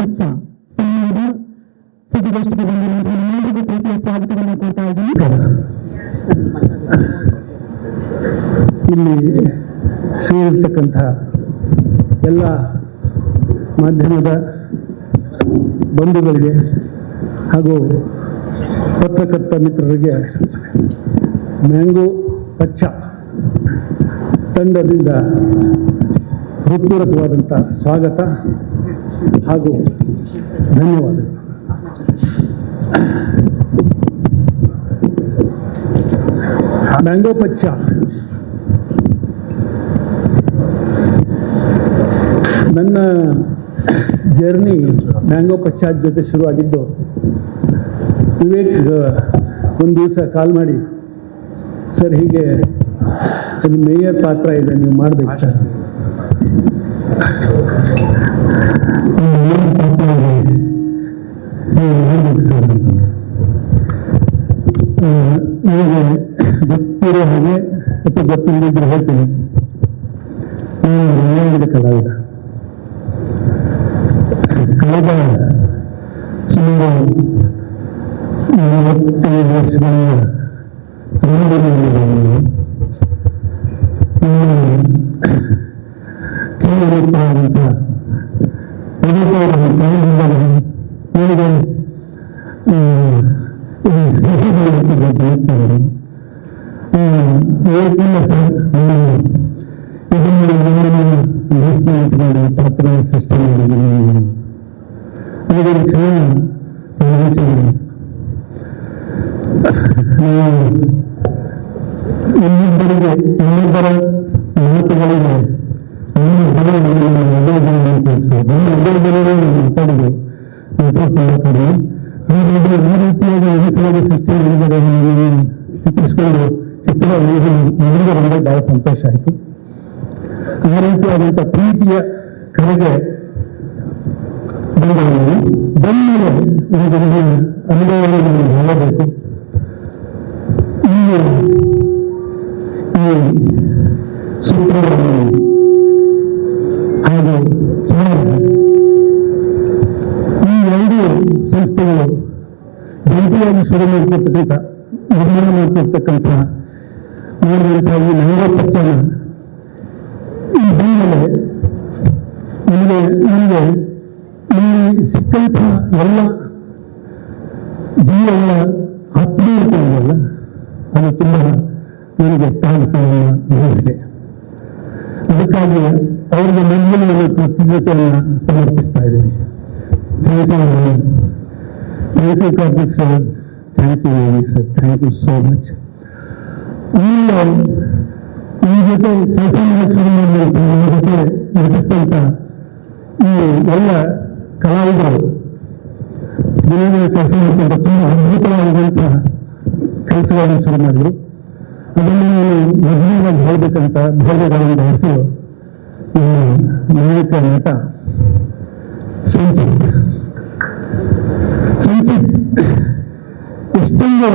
ಪಚ್ಚ ಸನ್ಮಾನದ ಸುದ್ದಿಗೋಷ್ಠಿಗೆ ಬಂದಿರುವಂತಹ ಎಲ್ಲರಿಗೂ ಪ್ರೀತಿಯ ಸ್ವಾಗತವನ್ನು ಕೊಡ್ತಾ ಇದ್ದೀನಿ. ಇಲ್ಲಿ ಸೇರಿರ್ತಕ್ಕಂಥ ಎಲ್ಲ ಮಾಧ್ಯಮದ ಬಂಧುಗಳಿಗೆ ಹಾಗೂ ಪತ್ರಕರ್ತ ಮಿತ್ರರಿಗೆ ಮ್ಯಾಂಗೋ ಪಚ್ಚ ತಂಡದಿಂದ ಹೃತ್ಪೂರ್ವಕವಾದಂಥ ಸ್ವಾಗತ ಹಾಗೂ ಧನ್ಯವಾದಗಳು. ಮ್ಯಾಂಗೋ ಪಚ್ಚ ನನ್ನ ಜರ್ನಿ ಮ್ಯಾಂಗೋ ಪಚ್ಚ ಜೊತೆ ಶುರುವಾಗಿದ್ದು, ವಿವೇಕ್ ಒಂದು ದಿವಸ ಕಾಲ್ ಮಾಡಿ, ಸರ್ ಹೀಗೆ ಒಂದು ಮೇಯರ್ ಪಾತ್ರ ಇದೆ, ನೀವು ಮಾಡಬೇಕು ಸರ್. ಗೊತ್ತಿರೋ ಹಾಗೆ ಅಥವಾ ಗೊತ್ತಿಲ್ಲದಿದ್ರು ಹೇಳ್ತೀನಿ, ನಾನು ರಂಗಾಯಣದ ಕಲಾವಿದ. ಕಳೆದ ಸುಮಾರು 45 ವರ್ಷಗಳಿಂದ ರಂಗಭೂಮಿಯಲ್ಲಿ ಕೇಳಿರುತ್ತಾರಂತ ಪಾತ್ರ ಸೃಷ್ಟಿ ಮಾಡಿದ್ದೀನಿ. ಅದರ ಕ್ಷಣ ಇನ್ನೊಬ್ಬರ ಮಾತುಗಳಿಗೆ ರೀತಿಯಾಗಿ ಸೃಷ್ಟಿ ಚಿತ್ರಿಸಿಕೊಂಡು ಚಿತ್ರ ನನಗೆ ಬಹಳ ಸಂತೋಷ ಆಯಿತು. ಆ ರೀತಿಯಾದಂಥ ಪ್ರೀತಿಯ ಕರೆಗೆ ಬಂದಮೇಲೆ ಅನುಭವಗಳನ್ನು ಹೇಳಬೇಕು. ಈ ಸೂತ್ರಗಳನ್ನು ಹಾಗೂ ಚಾರ್ಜ್ ಈ ಎರಡು ಸಂಸ್ಥೆಗಳು ಜಂಟಿಯಾಗಿ ಶುರು ಮಾಡ್ತಿರ್ತಕ್ಕಂಥ ನಿರ್ಮಾಣ ಮಾಡ್ತಿರ್ತಕ್ಕಂಥ ಮಾಡಿದಂಥ ಈ ಮ್ಯಾಂಗೋ ಪಚ್ಚನ ಈ ಬಂದಮೇಲೆ ನನಗೆ ಇಲ್ಲಿ ಸಿಕ್ಕಂಥ ಎಲ್ಲ ಜೀವನ ಆತ್ಮೀಯತೆಯಲ್ಲ, ಅದು ತುಂಬ ನನಗೆ ತಾಳ್ಮೆಯನ್ನು ವಹಿಸಿದೆ. ಅದಕ್ಕಾಗಿ ಅವರಿಗೆ ಮೊದಲು ಕೃತಜ್ಞತೆಯನ್ನು ಸಮರ್ಪಿಸ್ತಾ ಇದ್ದೀನಿ. Thank you Karthik sir, thank you Veni sir, thank you so much. ಆಮೇಲೆ ಈ ಜೊತೆ ಕೆಲಸ ಜೊತೆ ನಟಿಸಿದಂಥ ಈ ಎಲ್ಲ ಕಲಾವಿದರು ದಿನಗಳ ಕೆಲಸ ಮಾಡಿಕೊಂಡು ತುಂಬ ಅದ್ಭುತವಾದಂಥ ಕೆಲಸಗಳನ್ನು ಶುರು ಮಾಡಿದರು. ಅದನ್ನು ನಾನು ಮೊದಲನೇದಾಗಿ ಹೇಳಬೇಕಂತ ಭೇದಗಳಿಂದ ಹೆಸರು ನಾಯಕ ನಟ ಸಂಚಿತ್. ಎಷ್ಟೊಂದು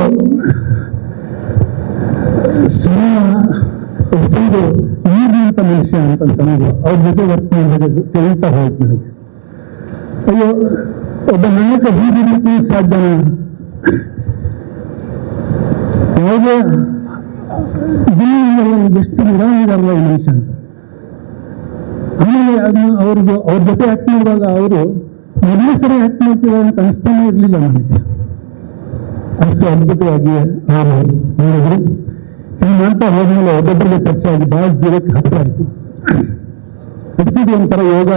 ಎಷ್ಟೊಂದು ನೀರಿನಂಥ ಮನುಷ್ಯ ಅಂತಂದು ಅವ್ರ ಜೊತೆ ವರ್ಕ್ ಮಾಡೋದು ತಿಳಿತಾ ಹೋಯ್ತು ನನಗೆ. ಅಯ್ಯೋ, ಒಬ್ಬ ನಾಯಕ ಹೀಗಿರಲಿಕ್ಕೆ ಸಾಧ್ಯನ? ಯಾವುದೇ ಎಷ್ಟು ನಿರಾಳಿದಾರಲ್ಲ ಈ ಮನುಷ್ಯ ಅಂತ. ಆಮೇಲೆ ಅದನ್ನು ಅವ್ರ ಜೊತೆ ಆಕ್ಟ್ ಮಾಡುವಾಗ ಅವರು ಮೊದಲನೇ ಸರಿ ಆಕ್ಟ್ ಮಾಡ್ತಿದ್ದಾರೆ ಅಂತ ಅನಿಸ್ತಾನೆ ಇರಲಿಲ್ಲ ನನಗೆ. ಅಷ್ಟು ಅದ್ಭುತವಾಗಿ ಅವರು ಹೇಳಿದ್ರು. ಹಿಂಗೆ ಮಾಡ್ತಾ ಹೋದ್ಮೇಲೆ ಒಬ್ಬೊಬ್ಬರಿಗೆ ಪರಿಚಯ ಆಗಿ ಬಹಳ ಜೀವಕ್ಕೆ ಹತ್ತಿರ ಆಯಿತು. ಅದಕ್ಕೆ ಒಂಥರ ಯೋಗ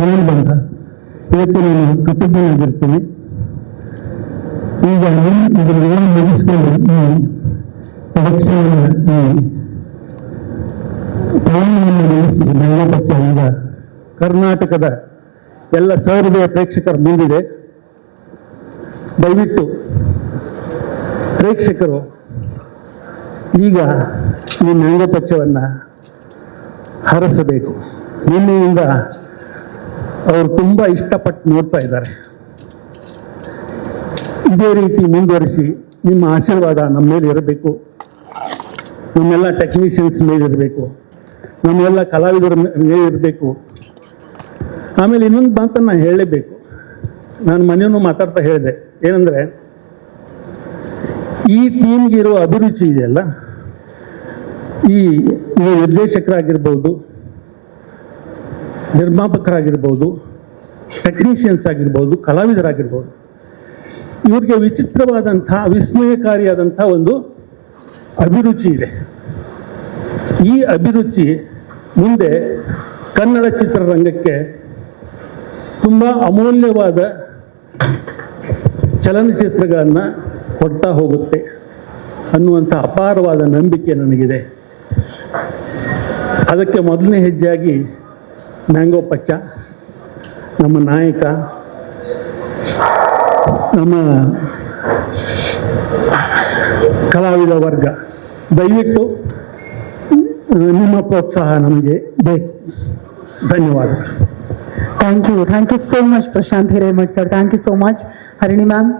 ರೋಲ್ ಬಂದ. ಇವತ್ತು ನಾನು ಕೃತಜ್ಞನಾಗಿರ್ತೀನಿ. ಈಗ ಇದನ್ನೆಲ್ಲ ಮುಗಿಸ್ಕೊಂಡು ಈ ಪ್ರದಕ್ಷಿಣೆ ಪ್ರಯಾಣವನ್ನು ನಿಲ್ಲಿಸಿ ಮ್ಯಾಂಗೋ ಪಚ್ಚ ಈಗ ಕರ್ನಾಟಕದ ಎಲ್ಲ ಸಹೃದಯ ಪ್ರೇಕ್ಷಕರ ಮುಂದಿದೆ. ದಯವಿಟ್ಟು ಪ್ರೇಕ್ಷಕರು ಈಗ ಈ ಮ್ಯಾಂಗೋ ಪಚ್ಚವನ್ನು ಹರಸಬೇಕು. ನಿನ್ನೆಯಿಂದ ಅವರು ತುಂಬ ಇಷ್ಟಪಟ್ಟು ನೋಡ್ತಾ ಇದ್ದಾರೆ. ಇದೇ ರೀತಿ ಮುಂದುವರಿಸಿ ನಿಮ್ಮ ಆಶೀರ್ವಾದ ನಮ್ಮ ಮೇಲೆ ಇರಬೇಕು, ನಮ್ಮೆಲ್ಲ ಟೆಕ್ನಿಷಿಯನ್ಸ್ ಮೇಲೆ ಇರಬೇಕು, ನಮ್ಮೆಲ್ಲ ಕಲಾವಿದರ ಮೇಲೆ ಇರಬೇಕು. ಆಮೇಲೆ ಇನ್ನೊಂದು ಮಾತನ್ನು ಹೇಳಲೇಬೇಕು. ನಾನು ಮನೆಯನ್ನು ಮಾತಾಡ್ತಾ ಹೇಳಿದೆ ಏನಂದರೆ, ಈ ಟೀಮ್ಗಿರೋ ಅಭಿರುಚಿ ಇದೆಯಲ್ಲ, ಈ ನಿರ್ದೇಶಕರಾಗಿರ್ಬೋದು, ನಿರ್ಮಾಪಕರಾಗಿರ್ಬೋದು, ಟೆಕ್ನಿಷಿಯನ್ಸ್ ಆಗಿರ್ಬೋದು, ಕಲಾವಿದರಾಗಿರ್ಬೋದು, ಇವ್ರಿಗೆ ವಿಚಿತ್ರವಾದಂಥ ವಿಸ್ಮಯಕಾರಿಯಾದಂಥ ಒಂದು ಅಭಿರುಚಿ ಇದೆ. ಈ ಅಭಿರುಚಿ ಮುಂದೆ ಕನ್ನಡ ಚಿತ್ರರಂಗಕ್ಕೆ ತುಂಬ ಅಮೂಲ್ಯವಾದ ಚಲನಚಿತ್ರಗಳನ್ನು ಕೊಡ್ತಾ ಹೋಗುತ್ತೆ ಅನ್ನುವಂಥ ಅಪಾರವಾದ ನಂಬಿಕೆ ನನಗಿದೆ. ಅದಕ್ಕೆ ಮೊದಲನೇ ಹೆಜ್ಜೆಯಾಗಿ ಮ್ಯಾಂಗೋ ಪಚ್ಚ, ನಮ್ಮ ನಾಯಕ, ನಮ್ಮ ಕಲಾವಿದ ವರ್ಗ, ದಯವಿಟ್ಟು ನಿಮ್ಮ ಪ್ರೋತ್ಸಾಹ ನಮಗೆ ಬೇಕು. ಧನ್ಯವಾದಗಳು. Thank you so much Prashant Hiremath sir. Thank you so much. Harini ma'am,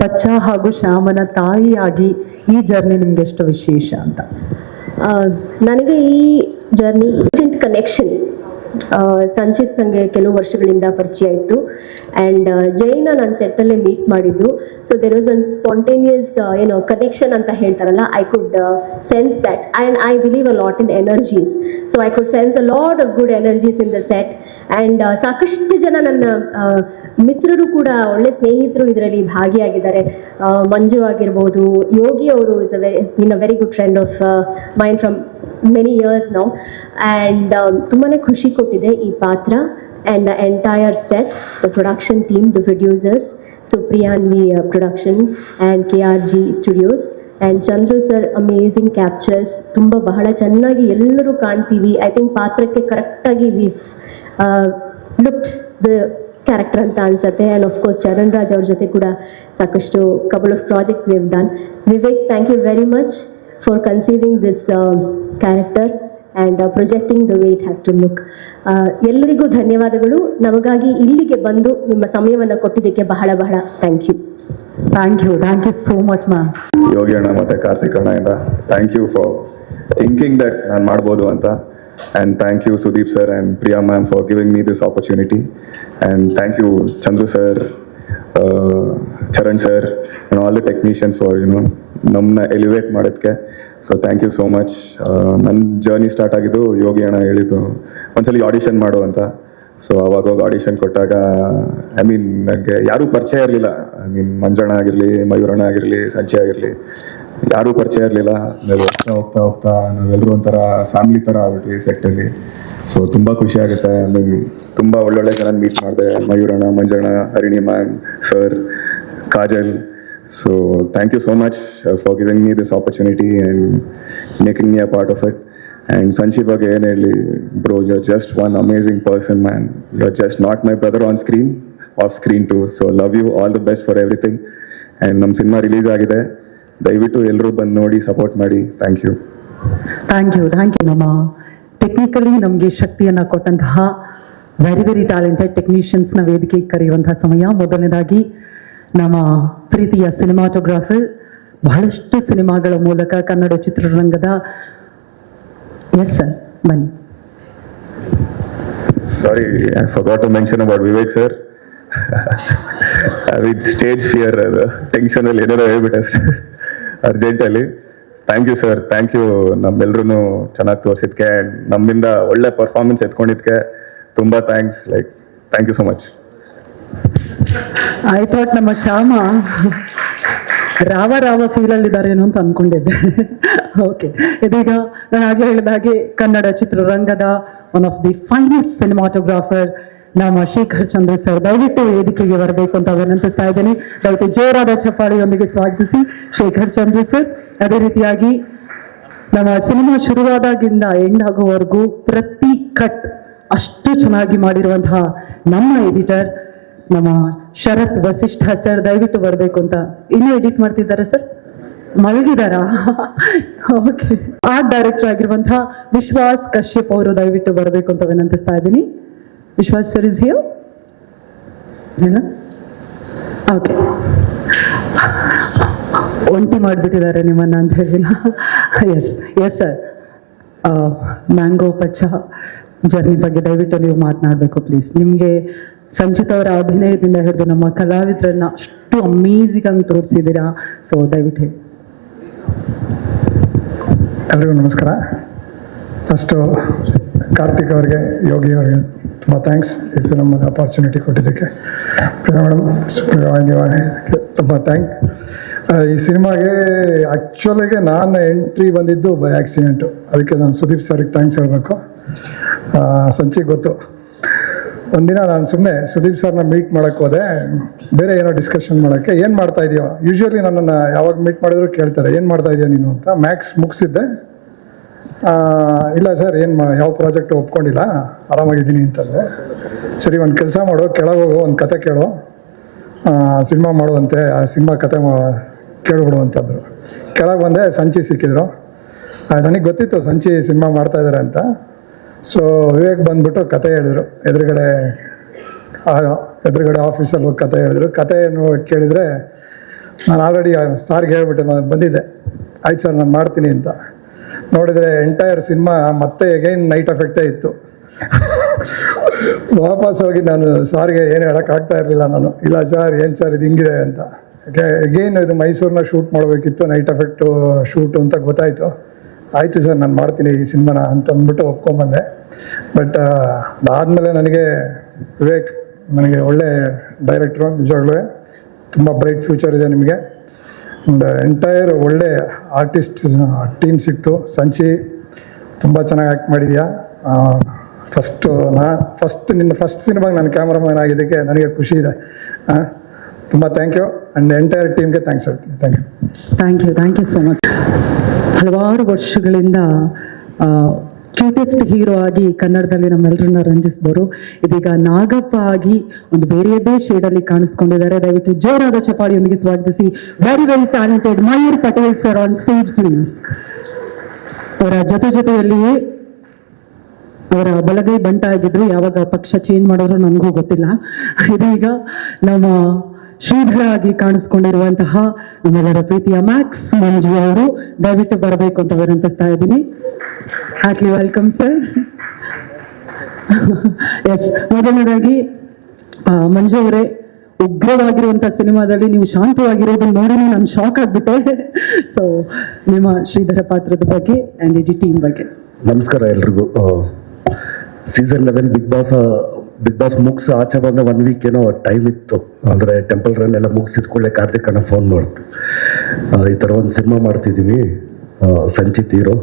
Pachcha ಹಾಗೂ ಶ್ಯಾಮನ ತಾಯಿಯಾಗಿ ಈ ಜರ್ನಿ ನಿಮ್ಗೆ ಎಷ್ಟು ವಿಶೇಷ ಅಂತ? ನನಗೆ ಈ ಜರ್ನಿ ಇನ್ಸ್ಟೆಂಟ್ ಕನೆಕ್ಷನ್. ಸಂಚಿತ್ ನನಗೆ ಕೆಲವು ವರ್ಷಗಳಿಂದ ಪರಿಚಯ ಇತ್ತು ಆ್ಯಂಡ್ ಜೈನ ನಾನು ಸೆಟ್ಟಲ್ಲೇ ಮೀಟ್ ಮಾಡಿದ್ದು. So there was one spontaneous connection ಅಂತ ಹೇಳ್ತಾರಲ್ಲ, I could sense that and I believe a lot in energies. So I could sense a lot of good energies in the set and ಸಾಕಷ್ಟು ಜನ ನನ್ನ ಮಿತ್ರರು ಕೂಡ, ಒಳ್ಳೆ ಸ್ನೇಹಿತರು ಇದರಲ್ಲಿ ಭಾಗಿಯಾಗಿದ್ದಾರೆ. ಮಂಜು ಆಗಿರ್ಬೋದು, ಯೋಗಿ ಅವರು is been a very good friend of mind from many years now and ತುಂಬಾ ಖುಷಿ ಕೊಟ್ಟಿದೆ ಈ ಪಾತ್ರ. And the entire set, the production team, the producers, Supriyanvi production and KRG studios and Chandru sir, amazing captures. ಬಹಳ ಚೆನ್ನಾಗಿ ಎಲ್ಲರೂ ಕಾಣ್ತೀವಿ. ಐ ಥಿಂಕ್ ಪಾತ್ರಕ್ಕೆ ಕರೆಕ್ಟಾಗಿ ವಿ ಲುಕ್ಡ್ ದ ಕ್ಯಾರೆಕ್ಟರ್ ಅಂತ ಅನ್ಸುತ್ತೆ. And of course Charan Raj ಅವ್ರ ಜೊತೆ ಕೂಡ ಸಾಕಷ್ಟು couple of projects we have done. Vivek, thank you very much for conceiving this character and projecting the way it has to look. ಎಲ್ಲರಿಗೂ ಧನ್ಯವಾದಗಳು. ನಮಗಾಗಿ ಇಲ್ಲಿಗೆ ಬಂದು ನಿಮ್ಮ ಸಮಯವನ್ನು ಕೊಟ್ಟಿದ್ದಕ್ಕೆ ಬಹಳ ಬಹಳ thank you so much ma'am. Yogi ಅಣ್ಣ ಮತ್ತು ಕಾರ್ತಿಕ್ ಅಣ್ಣ ಇಂದ thank you for thinking that ನಾನು ಮಾಡ್ಬೋದು ಅಂತ. And thank you Sudeep sir and Priya ma'am for giving me this opportunity. And thank you Chandru sir, Charan sir and all the technicians for namna elevate madadke. So thank you so much. Nan journey start ಆಗಿದ್ದು ಯೋಗಿ ಅಣ್ಣ ಹೇಳಿದ್ದು ಒಂದ್ಸಲಿ audition ಮಾಡು ಅಂತ. So ಅವಾಗ ಹೋಗಿ audition ಕೊಟ್ಟಾಗ ನನಗೆ ಯಾರೂ ಪರಿಚಯ ಇರಲಿಲ್ಲ. ಮಂಜಣ್ಣ ಆಗಿರಲಿ, ಮಯೂರಣ್ಣ ಆಗಿರಲಿ, ಸಂಚೆ ಆಗಿರಲಿ, ಯಾರೂ ಪರಿಚಯ ಇರಲಿಲ್ಲ. ಹೋಗ್ತಾ ಹೋಗ್ತಾ ನಾವೆಲ್ಲರೂ ಒಂಥರ ಫ್ಯಾಮಿಲಿ ಥರ ಆಗ್ಬಿಟ್ವಿ ಸೆಟ್ಟಲ್ಲಿ. ಸೊ ತುಂಬ ಖುಷಿ ಆಗುತ್ತೆ. ತುಂಬ ಒಳ್ಳೊಳ್ಳೆ ಜನ ಮೀಟ್ ಮಾಡಿದೆ. ಮಯೂರಣ್ಣ, ಮಂಜಣ್ಣ, Harini ma'am, sir, Kajal. So thank you so much for giving me this opportunity and making me a part of it. And Sanchi ಬಗ್ಗೆ ಏನು ಹೇಳಿ, bro, you're just one amazing person, man. You're just not my brother on screen, off screen too. So love you, all the best for everything. And ನಮ್ಮ cinema release ಆಗಿದೆ, ದಯವಿಟ್ಟು ಎಲ್ಲರೂ ಬಂದು ನೋಡಿ support ಮಾಡಿ. Thank you. ನಮ್ಮ technically ನಮಗೆ ಶಕ್ತಿಯನ್ನು ಕೊಟ್ಟಂತಹ ವೆರಿ ಟ್ಯಾಲೆಂಟೆಡ್ ಟೆಕ್ನಿಷಿಯನ್ಸ್ನ ವೇದಿಕೆಗೆ ಕರೆಯುವಂತಹ ಸಮಯ. ಮೊದಲನೇದಾಗಿ ನಮ್ಮ ಪ್ರೀತಿಯ ಸಿನಿಮಾಟೋಗ್ರಾಫರ್, ಬಹಳಷ್ಟು ಸಿನಿಮಾಗಳ ಮೂಲಕ ಕನ್ನಡ ಚಿತ್ರರಂಗದ ಎಸ್ ಸರ್ ಬನ್ನಿ. Sorry, I forgot to mention about Vivek sir. I mean stage fear, tension ಅಲ್ಲಿ ಏನಾದ್ರು ಹೇಳ್ಬಿಟ್ಟೆ ಅರ್ಜೆಂಟಲ್ಲಿ. Thank you sir, thank you ನಮ್ಮೆಲ್ಲರೂ ಚೆನ್ನಾಗಿ ತೋರಿಸಿದ್ಕೆ, ನಮ್ಮಿಂದ ಒಳ್ಳೆ ಪರ್ಫಾರ್ಮೆನ್ಸ್ ಎತ್ಕೊಂಡಿದ್ಕೆ ತುಂಬ thanks. Thank you so much. I thought ನಮ್ಮ ಶ್ಯಾಮ ರಾವ ಫೀಲಲ್ಲಿದ್ದಾರೇನೋ ಅಂತ ಅನ್ಕೊಂಡಿದ್ದೆ. ಓಕೆ, ಇದೀಗ ನಾನು ಆಗಲೇ ಹೇಳಿದ ಹಾಗೆ ಕನ್ನಡ ಚಿತ್ರರಂಗದ one of the finest cinematographer ನಮ್ಮ ಶೇಖರ್ ಚಂದ್ರ ಸರ್, ದಯವಿಟ್ಟು ವೇದಿಕೆಗೆ ಬರಬೇಕು ಅಂತ ವಿನಂತಿಸ್ತಾ ಇದ್ದೇನೆ. ದಯವಿಟ್ಟು ಜೋರಾದ ಚಪ್ಪಾಳೆಯೊಂದಿಗೆ ಸ್ವಾಗತಿಸಿ ಶೇಖರ್ ಚಂದ್ರ ಸರ್. ಅದೇ ರೀತಿಯಾಗಿ ನಮ್ಮ ಸಿನಿಮಾ ಶುರುವಾದಾಗಿಂದ ಎಂಡ್ ಆಗುವವರೆಗೂ ಪ್ರತಿ ಕಟ್ ಅಷ್ಟು ಚೆನ್ನಾಗಿ ಮಾಡಿರುವಂತಹ ನಮ್ಮ ಎಡಿಟರ್ ನಮ್ಮ ಶರತ್ ವಸಿಷ್ಠ ಸರ್, ದಯವಿಟ್ಟು ಬರಬೇಕು ಅಂತ. ಇನ್ನೂ ಎಡಿಟ್ ಮಾಡ್ತಿದ್ದಾರೆ ಸರ್, ಮಲಗಿದಾರಾ? ಓಕೆ. ಆರ್ಟ್ ಡೈರೆಕ್ಟರ್ ಆಗಿರುವಂತಹ ವಿಶ್ವಾಸ್ ಕಶ್ಯಪ್ ಅವರು ದಯವಿಟ್ಟು ಬರಬೇಕು ಅಂತ ವಿನಂತಿಸ್ತಾ ಇದ್ದೀನಿ. ವಿಶ್ವಾಸ್ ಸರ್ ಇಸ್ ಹಿಯರ್? ಓಕೆ, ಒಂಟಿ ಮಾಡಿಬಿಟ್ಟಿದ್ದಾರೆ ನಿಮ್ಮನ್ನ ಅಂತ ಹೇಳಿ. ಎಸ್ ಸರ್, ಮ್ಯಾಂಗೋ ಪಚ್ಚ ಜರ್ನಿ ಬಗ್ಗೆ ದಯವಿಟ್ಟು ನೀವು ಮಾತನಾಡಬೇಕು ಪ್ಲೀಸ್. ನಿಮಗೆ ಸಂಚಿತ್ ಅವರ ಅಭಿನಯದಿಂದ ಹಿಡಿದು ನಮ್ಮ ಕಲಾವಿದರನ್ನ ಅಷ್ಟು ಅಮೇಝಿಂಗ್ ಆಗಿ ತೋರಿಸಿದ್ದೀರಾ. ಸೊ ದಯವಿಟ್ಟು ಹೇಳಿ. ಎಲ್ರಿಗೂ ನಮಸ್ಕಾರ. ಫಸ್ಟು ಕಾರ್ತಿಕ್ ಅವರಿಗೆ, ಯೋಗಿ ಅವರಿಗೆ ತುಂಬ ಥ್ಯಾಂಕ್ಸ್ ಈ ಫಿಲಮ್ಗೆ ಅಪಾರ್ಚುನಿಟಿ ಕೊಟ್ಟಿದ್ದಕ್ಕೆ. ಪ್ರಿಯಾ ಮೇಡಮ್, ತುಂಬ ಥ್ಯಾಂಕ್. ಈ ಸಿನಿಮಾಗೆ ಆ್ಯಕ್ಚುಲಿಗೆ ನಾನು ಎಂಟ್ರಿ ಬಂದಿದ್ದು ಬೈ ಆ್ಯಕ್ಸಿಡೆಂಟು. ಅದಕ್ಕೆ ನಾನು ಸುದೀಪ್ ಸರ್ಗೆ ಥ್ಯಾಂಕ್ಸ್ ಹೇಳಬೇಕು. ಸಂಚಿಗೆ ಗೊತ್ತು, ಒಂದಿನ ನಾನು ಸುಮ್ಮನೆ ಸುದೀಪ್ ಸರ್ನ ಮೀಟ್ ಮಾಡೋಕ್ಕೆ ಹೋದೆ, ಬೇರೆ ಏನೋ ಡಿಸ್ಕಷನ್ ಮಾಡೋಕ್ಕೆ. ಏನು ಮಾಡ್ತಾ ಇದೆಯೋ, ಯೂಶ್ವಲಿ ನನ್ನನ್ನು ಯಾವಾಗ ಮೀಟ್ ಮಾಡಿದ್ರು ಕೇಳ್ತಾರೆ ಏನು ಮಾಡ್ತಾ ಇದೆಯಾ ನೀನು ಅಂತ. ಮ್ಯಾಕ್ಸ್ ಮುಗಿಸಿದ್ದೆ. ಇಲ್ಲ ಸರ್, ಯಾವ ಪ್ರಾಜೆಕ್ಟು ಒಪ್ಕೊಂಡಿಲ್ಲ, ಆರಾಮಾಗಿದ್ದೀನಿ ಅಂತಂದೆ. ಸರಿ, ಒಂದು ಕೆಲಸ ಮಾಡು, ಕೆಳಗೆ ಹೋಗು, ಒಂದು ಕತೆ ಕೇಳು, ಸಿನಿಮಾ ಮಾಡುವಂತೆ, ಆ ಸಿನಿಮಾ ಕತೆ ಕೇಳ್ಬಿಡು ಅಂತಂದರು. ಕೆಳಗೆ ಬಂದೆ, ಸಂಚಿ ಸಿಕ್ಕಿದ್ರು. ನನಗೆ ಗೊತ್ತಿತ್ತು ಸಂಚಿ ಸಿನಿಮಾ ಮಾಡ್ತಾಯಿದ್ದಾರೆ ಅಂತ. ಸೊ ವಿವೇಕ್ ಬಂದ್ಬಿಟ್ಟು ಕತೆ ಹೇಳಿದ್ರು, ಎದುರುಗಡೆ ಆಫೀಸಲ್ಲಿ ಹೋಗಿ ಕತೆ ಹೇಳಿದ್ರು. ಕತೆಯನ್ನು ಕೇಳಿದರೆ ನಾನು ಆಲ್ರೆಡಿ ಸಾರ್ಗೆ ಹೇಳ್ಬಿಟ್ಟೆ, ನಾನು ಬಂದಿದ್ದೆ, ಆಯ್ತು ಸರ್ ನಾನು ಮಾಡ್ತೀನಿ ಅಂತ. ನೋಡಿದರೆ ಎಂಟೈರ್ ಸಿನಿಮಾ ಮತ್ತೆ ಎಗೈನ್ ನೈಟ್ ಎಫೆಕ್ಟೇ ಇತ್ತು. ವಾಪಸ್ ಹೋಗಿ ನಾನು ಸಾರಿಗೆ ಏನು ಹೇಳೋಕ್ಕಾಗ್ತಾ ಇರಲಿಲ್ಲ. ನಾನು ಇಲ್ಲ ಸರ್, ಏನು ಸರ್ ಇದು ಹಿಂಗಿದೆ ಅಂತ. ಎಗೈನ್ ಇದು ಮೈಸೂರನ್ನ ಶೂಟ್ ಮಾಡಬೇಕಿತ್ತು, ನೈಟ್ ಎಫೆಕ್ಟು ಶೂಟು ಅಂತ ಗೊತ್ತಾಯಿತು. ಆಯಿತು ಸರ್ ನಾನು ಮಾಡ್ತೀನಿ ಈ ಸಿನಿಮಾನ ಅಂತ ಅಂದ್ಬಿಟ್ಟು ಒಪ್ಕೊಂಬಂದೆ. ಬಟ್ ಅದಾದಮೇಲೆ ನನಗೆ ವಿವೇಕ್ ನನಗೆ ಒಳ್ಳೆ ಡೈರೆಕ್ಟ್ರು, ನಿಜವಾಗ್ಲೂ ತುಂಬ ಬ್ರೈಟ್ ಫ್ಯೂಚರ್ ಇದೆ ನಿಮಗೆ. ಒಂದು ಎಂಟೈರ್ ಒಳ್ಳೆ ಆರ್ಟಿಸ್ಟ್ ಟೀಮ್ ಸಿಕ್ತು. ಸಂಚಿ ತುಂಬ ಚೆನ್ನಾಗಿ ಆ್ಯಕ್ಟ್ ಮಾಡಿದ್ಯಾ. ನಿನ್ನ ಫಸ್ಟ್ ಸಿನಿಮಾಗೆ ನಾನು ಕ್ಯಾಮ್ರಾಮನ್ ಆಗಿದ್ದಕ್ಕೆ ನನಗೆ ಖುಷಿ ಇದೆ. ತುಂಬ ಥ್ಯಾಂಕ್ ಯು. ಆ್ಯಂಡ್ ಎಂಟೈರ್ ಟೀಮ್ಗೆ ಥ್ಯಾಂಕ್ಸ್ ಹೇಳ್ತೀನಿ. Thank you so much. ಹಲವಾರು ವರ್ಷಗಳಿಂದ ಕ್ಯೂಟೆಸ್ಟ್ ಹೀರೋ ಆಗಿ ಕನ್ನಡದಲ್ಲಿ ನಮ್ಮೆಲ್ಲರನ್ನ ರಂಜಿಸಿದವರು ಇದೀಗ ನಾಗಪ್ಪ ಆಗಿ ಒಂದು ಬೇರೆಯದೇ ಶೇಡಲ್ಲಿ ಕಾಣಿಸ್ಕೊಂಡಿದ್ದಾರೆ. ದಯವಿಟ್ಟು ಜೋರಾದ ಚಪಾಳಿಯೊಂದಿಗೆ ಸ್ವಾಗತಿಸಿ. Very talented Mayur Patel sir on stage please. ಅವರ ಜೊತೆಯಲ್ಲಿಯೇ ಅವರ ಬಲಗೈ ಬಂಟ ಆಗಿದ್ರು, ಯಾವಾಗ ಪಕ್ಷ ಚೇಂಜ್ ಮಾಡಿದ್ರು ನನಗೂ ಗೊತ್ತಿಲ್ಲ. ಇದೀಗ ನಮ್ಮ ಶ್ರೀಧರ ಆಗಿ ಕಾಣಿಸ್ಕೊಂಡಿರುವಂತಹ ನಮ್ಮೆಲ್ಲರ ಪ್ರೀತಿಯ ಮ್ಯಾಕ್ಸ್ ಮಂಜು ಅವರು ದಯವಿಟ್ಟು ಬರಬೇಕು ಅಂತ ವಿನಂತಿಸ್ತಾ ಇದ್ದೀನಿ. Heartly welcome sir. ಎಸ್, ಮೊದಲನೇದಾಗಿ ಮಂಜು ಅವರೇ, ಉಗ್ರವಾಗಿರುವಂಥ ಸಿನಿಮಾದಲ್ಲಿ ನೀವು ಶಾಂತವಾಗಿರೋದನ್ನ ನೋಡಿ ನಾನು ಶಾಕ್ ಆಗ್ಬಿಟ್ಟೆ. ಸೊ ನಿಮ್ಮ ಶ್ರೀಧರ ಪಾತ್ರದ ಬಗ್ಗೆ ಆ್ಯಂಡ್ ಇಡೀ ಟೀಮ್ ಬಗ್ಗೆ. ನಮಸ್ಕಾರ ಎಲ್ರಿಗೂ. ಸೀಸನ್ 11 ಬಿಗ್ ಬಾಸ್ ಮುಗಿಸಿ ಆಚೆ ಬಂದ 1 ವೀಕ್ ಏನೋ ಟೈಮ್ ಇತ್ತು. ಅಂದರೆ ಟೆಂಪಲ್ ರನ್ ಎಲ್ಲ ಮುಗಿಸಿದ ಕೂಡಲೇ ಕಾರ್ತಿಕ್ ಅಣ್ಣ ಫೋನ್ ಮಾಡ್ತು, ಈ ಥರ ಒಂದು ಸಿನಿಮಾ ಮಾಡ್ತಿದ್ದೀವಿ, ಸಂಚಿತ್ ಹೀರೋ,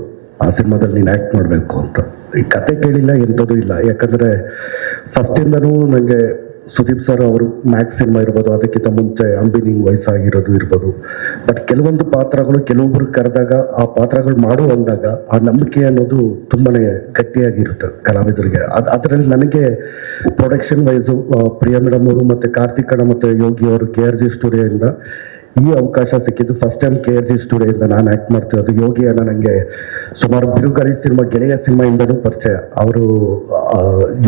ಆ ಸಿನಿಮಾದಲ್ಲಿ ನೀನು ಆ್ಯಕ್ಟ್ ಮಾಡಬೇಕು ಅಂತ. ಈ ಕತೆ ಕೇಳಿಲ್ಲ, ಎಂಥದ್ದು ಇಲ್ಲ. ಯಾಕಂದರೆ ಫಸ್ಟಿಂದನೂ ನನಗೆ ಸುದೀಪ್ ಸರ್ ಅವರು ಮ್ಯಾಕ್ಸ್ ಸಿನಿಮಾ ಇರ್ಬೋದು, ಅದಕ್ಕಿಂತ ಮುಂಚೆ ಅಂಬಿನಿಂಗ್ ವಯಸ್ಸಾಗಿರೋದು ಇರ್ಬೋದು. ಬಟ್ ಕೆಲವೊಂದು ಪಾತ್ರಗಳು ಕೆಲವೊಬ್ರು ಕರೆದಾಗ ಆ ಪಾತ್ರಗಳು ಮಾಡು ಅಂದಾಗ ಆ ನಂಬಿಕೆ ಅನ್ನೋದು ತುಂಬಾ ಗಟ್ಟಿಯಾಗಿರುತ್ತೆ ಕಲಾವಿದರಿಗೆ. ಅದರಲ್ಲಿ ನನಗೆ ಪ್ರೊಡಕ್ಷನ್ ವೈಸು ಪ್ರಿಯಾ ಮೇಡಮ್ ಅವರು ಮತ್ತು ಕಾರ್ತಿಕ್ ಅಣ್ಣ ಮತ್ತು ಯೋಗಿ ಅವರು KRG ಸ್ಟುಡಿಯೋಯಿಂದ ಈ ಅವಕಾಶ ಸಿಕ್ಕಿದ್ದು. ಫಸ್ಟ್ ಟೈಮ್ KRG ಸ್ಟುಡಿಯೋಯಿಂದ ನಾನು ಆ್ಯಕ್ಟ್ ಮಾಡ್ತಿರೋದು. ಯೋಗಿ ಅಣ್ಣ ನನಗೆ ಸುಮಾರು ಬಿರುಗಾಳಿ ಸಿನಿಮಾ, ಗೆಳೆಯ ಸಿನಿಮಾಯಿಂದನೂ ಪರಿಚಯ. ಅವರು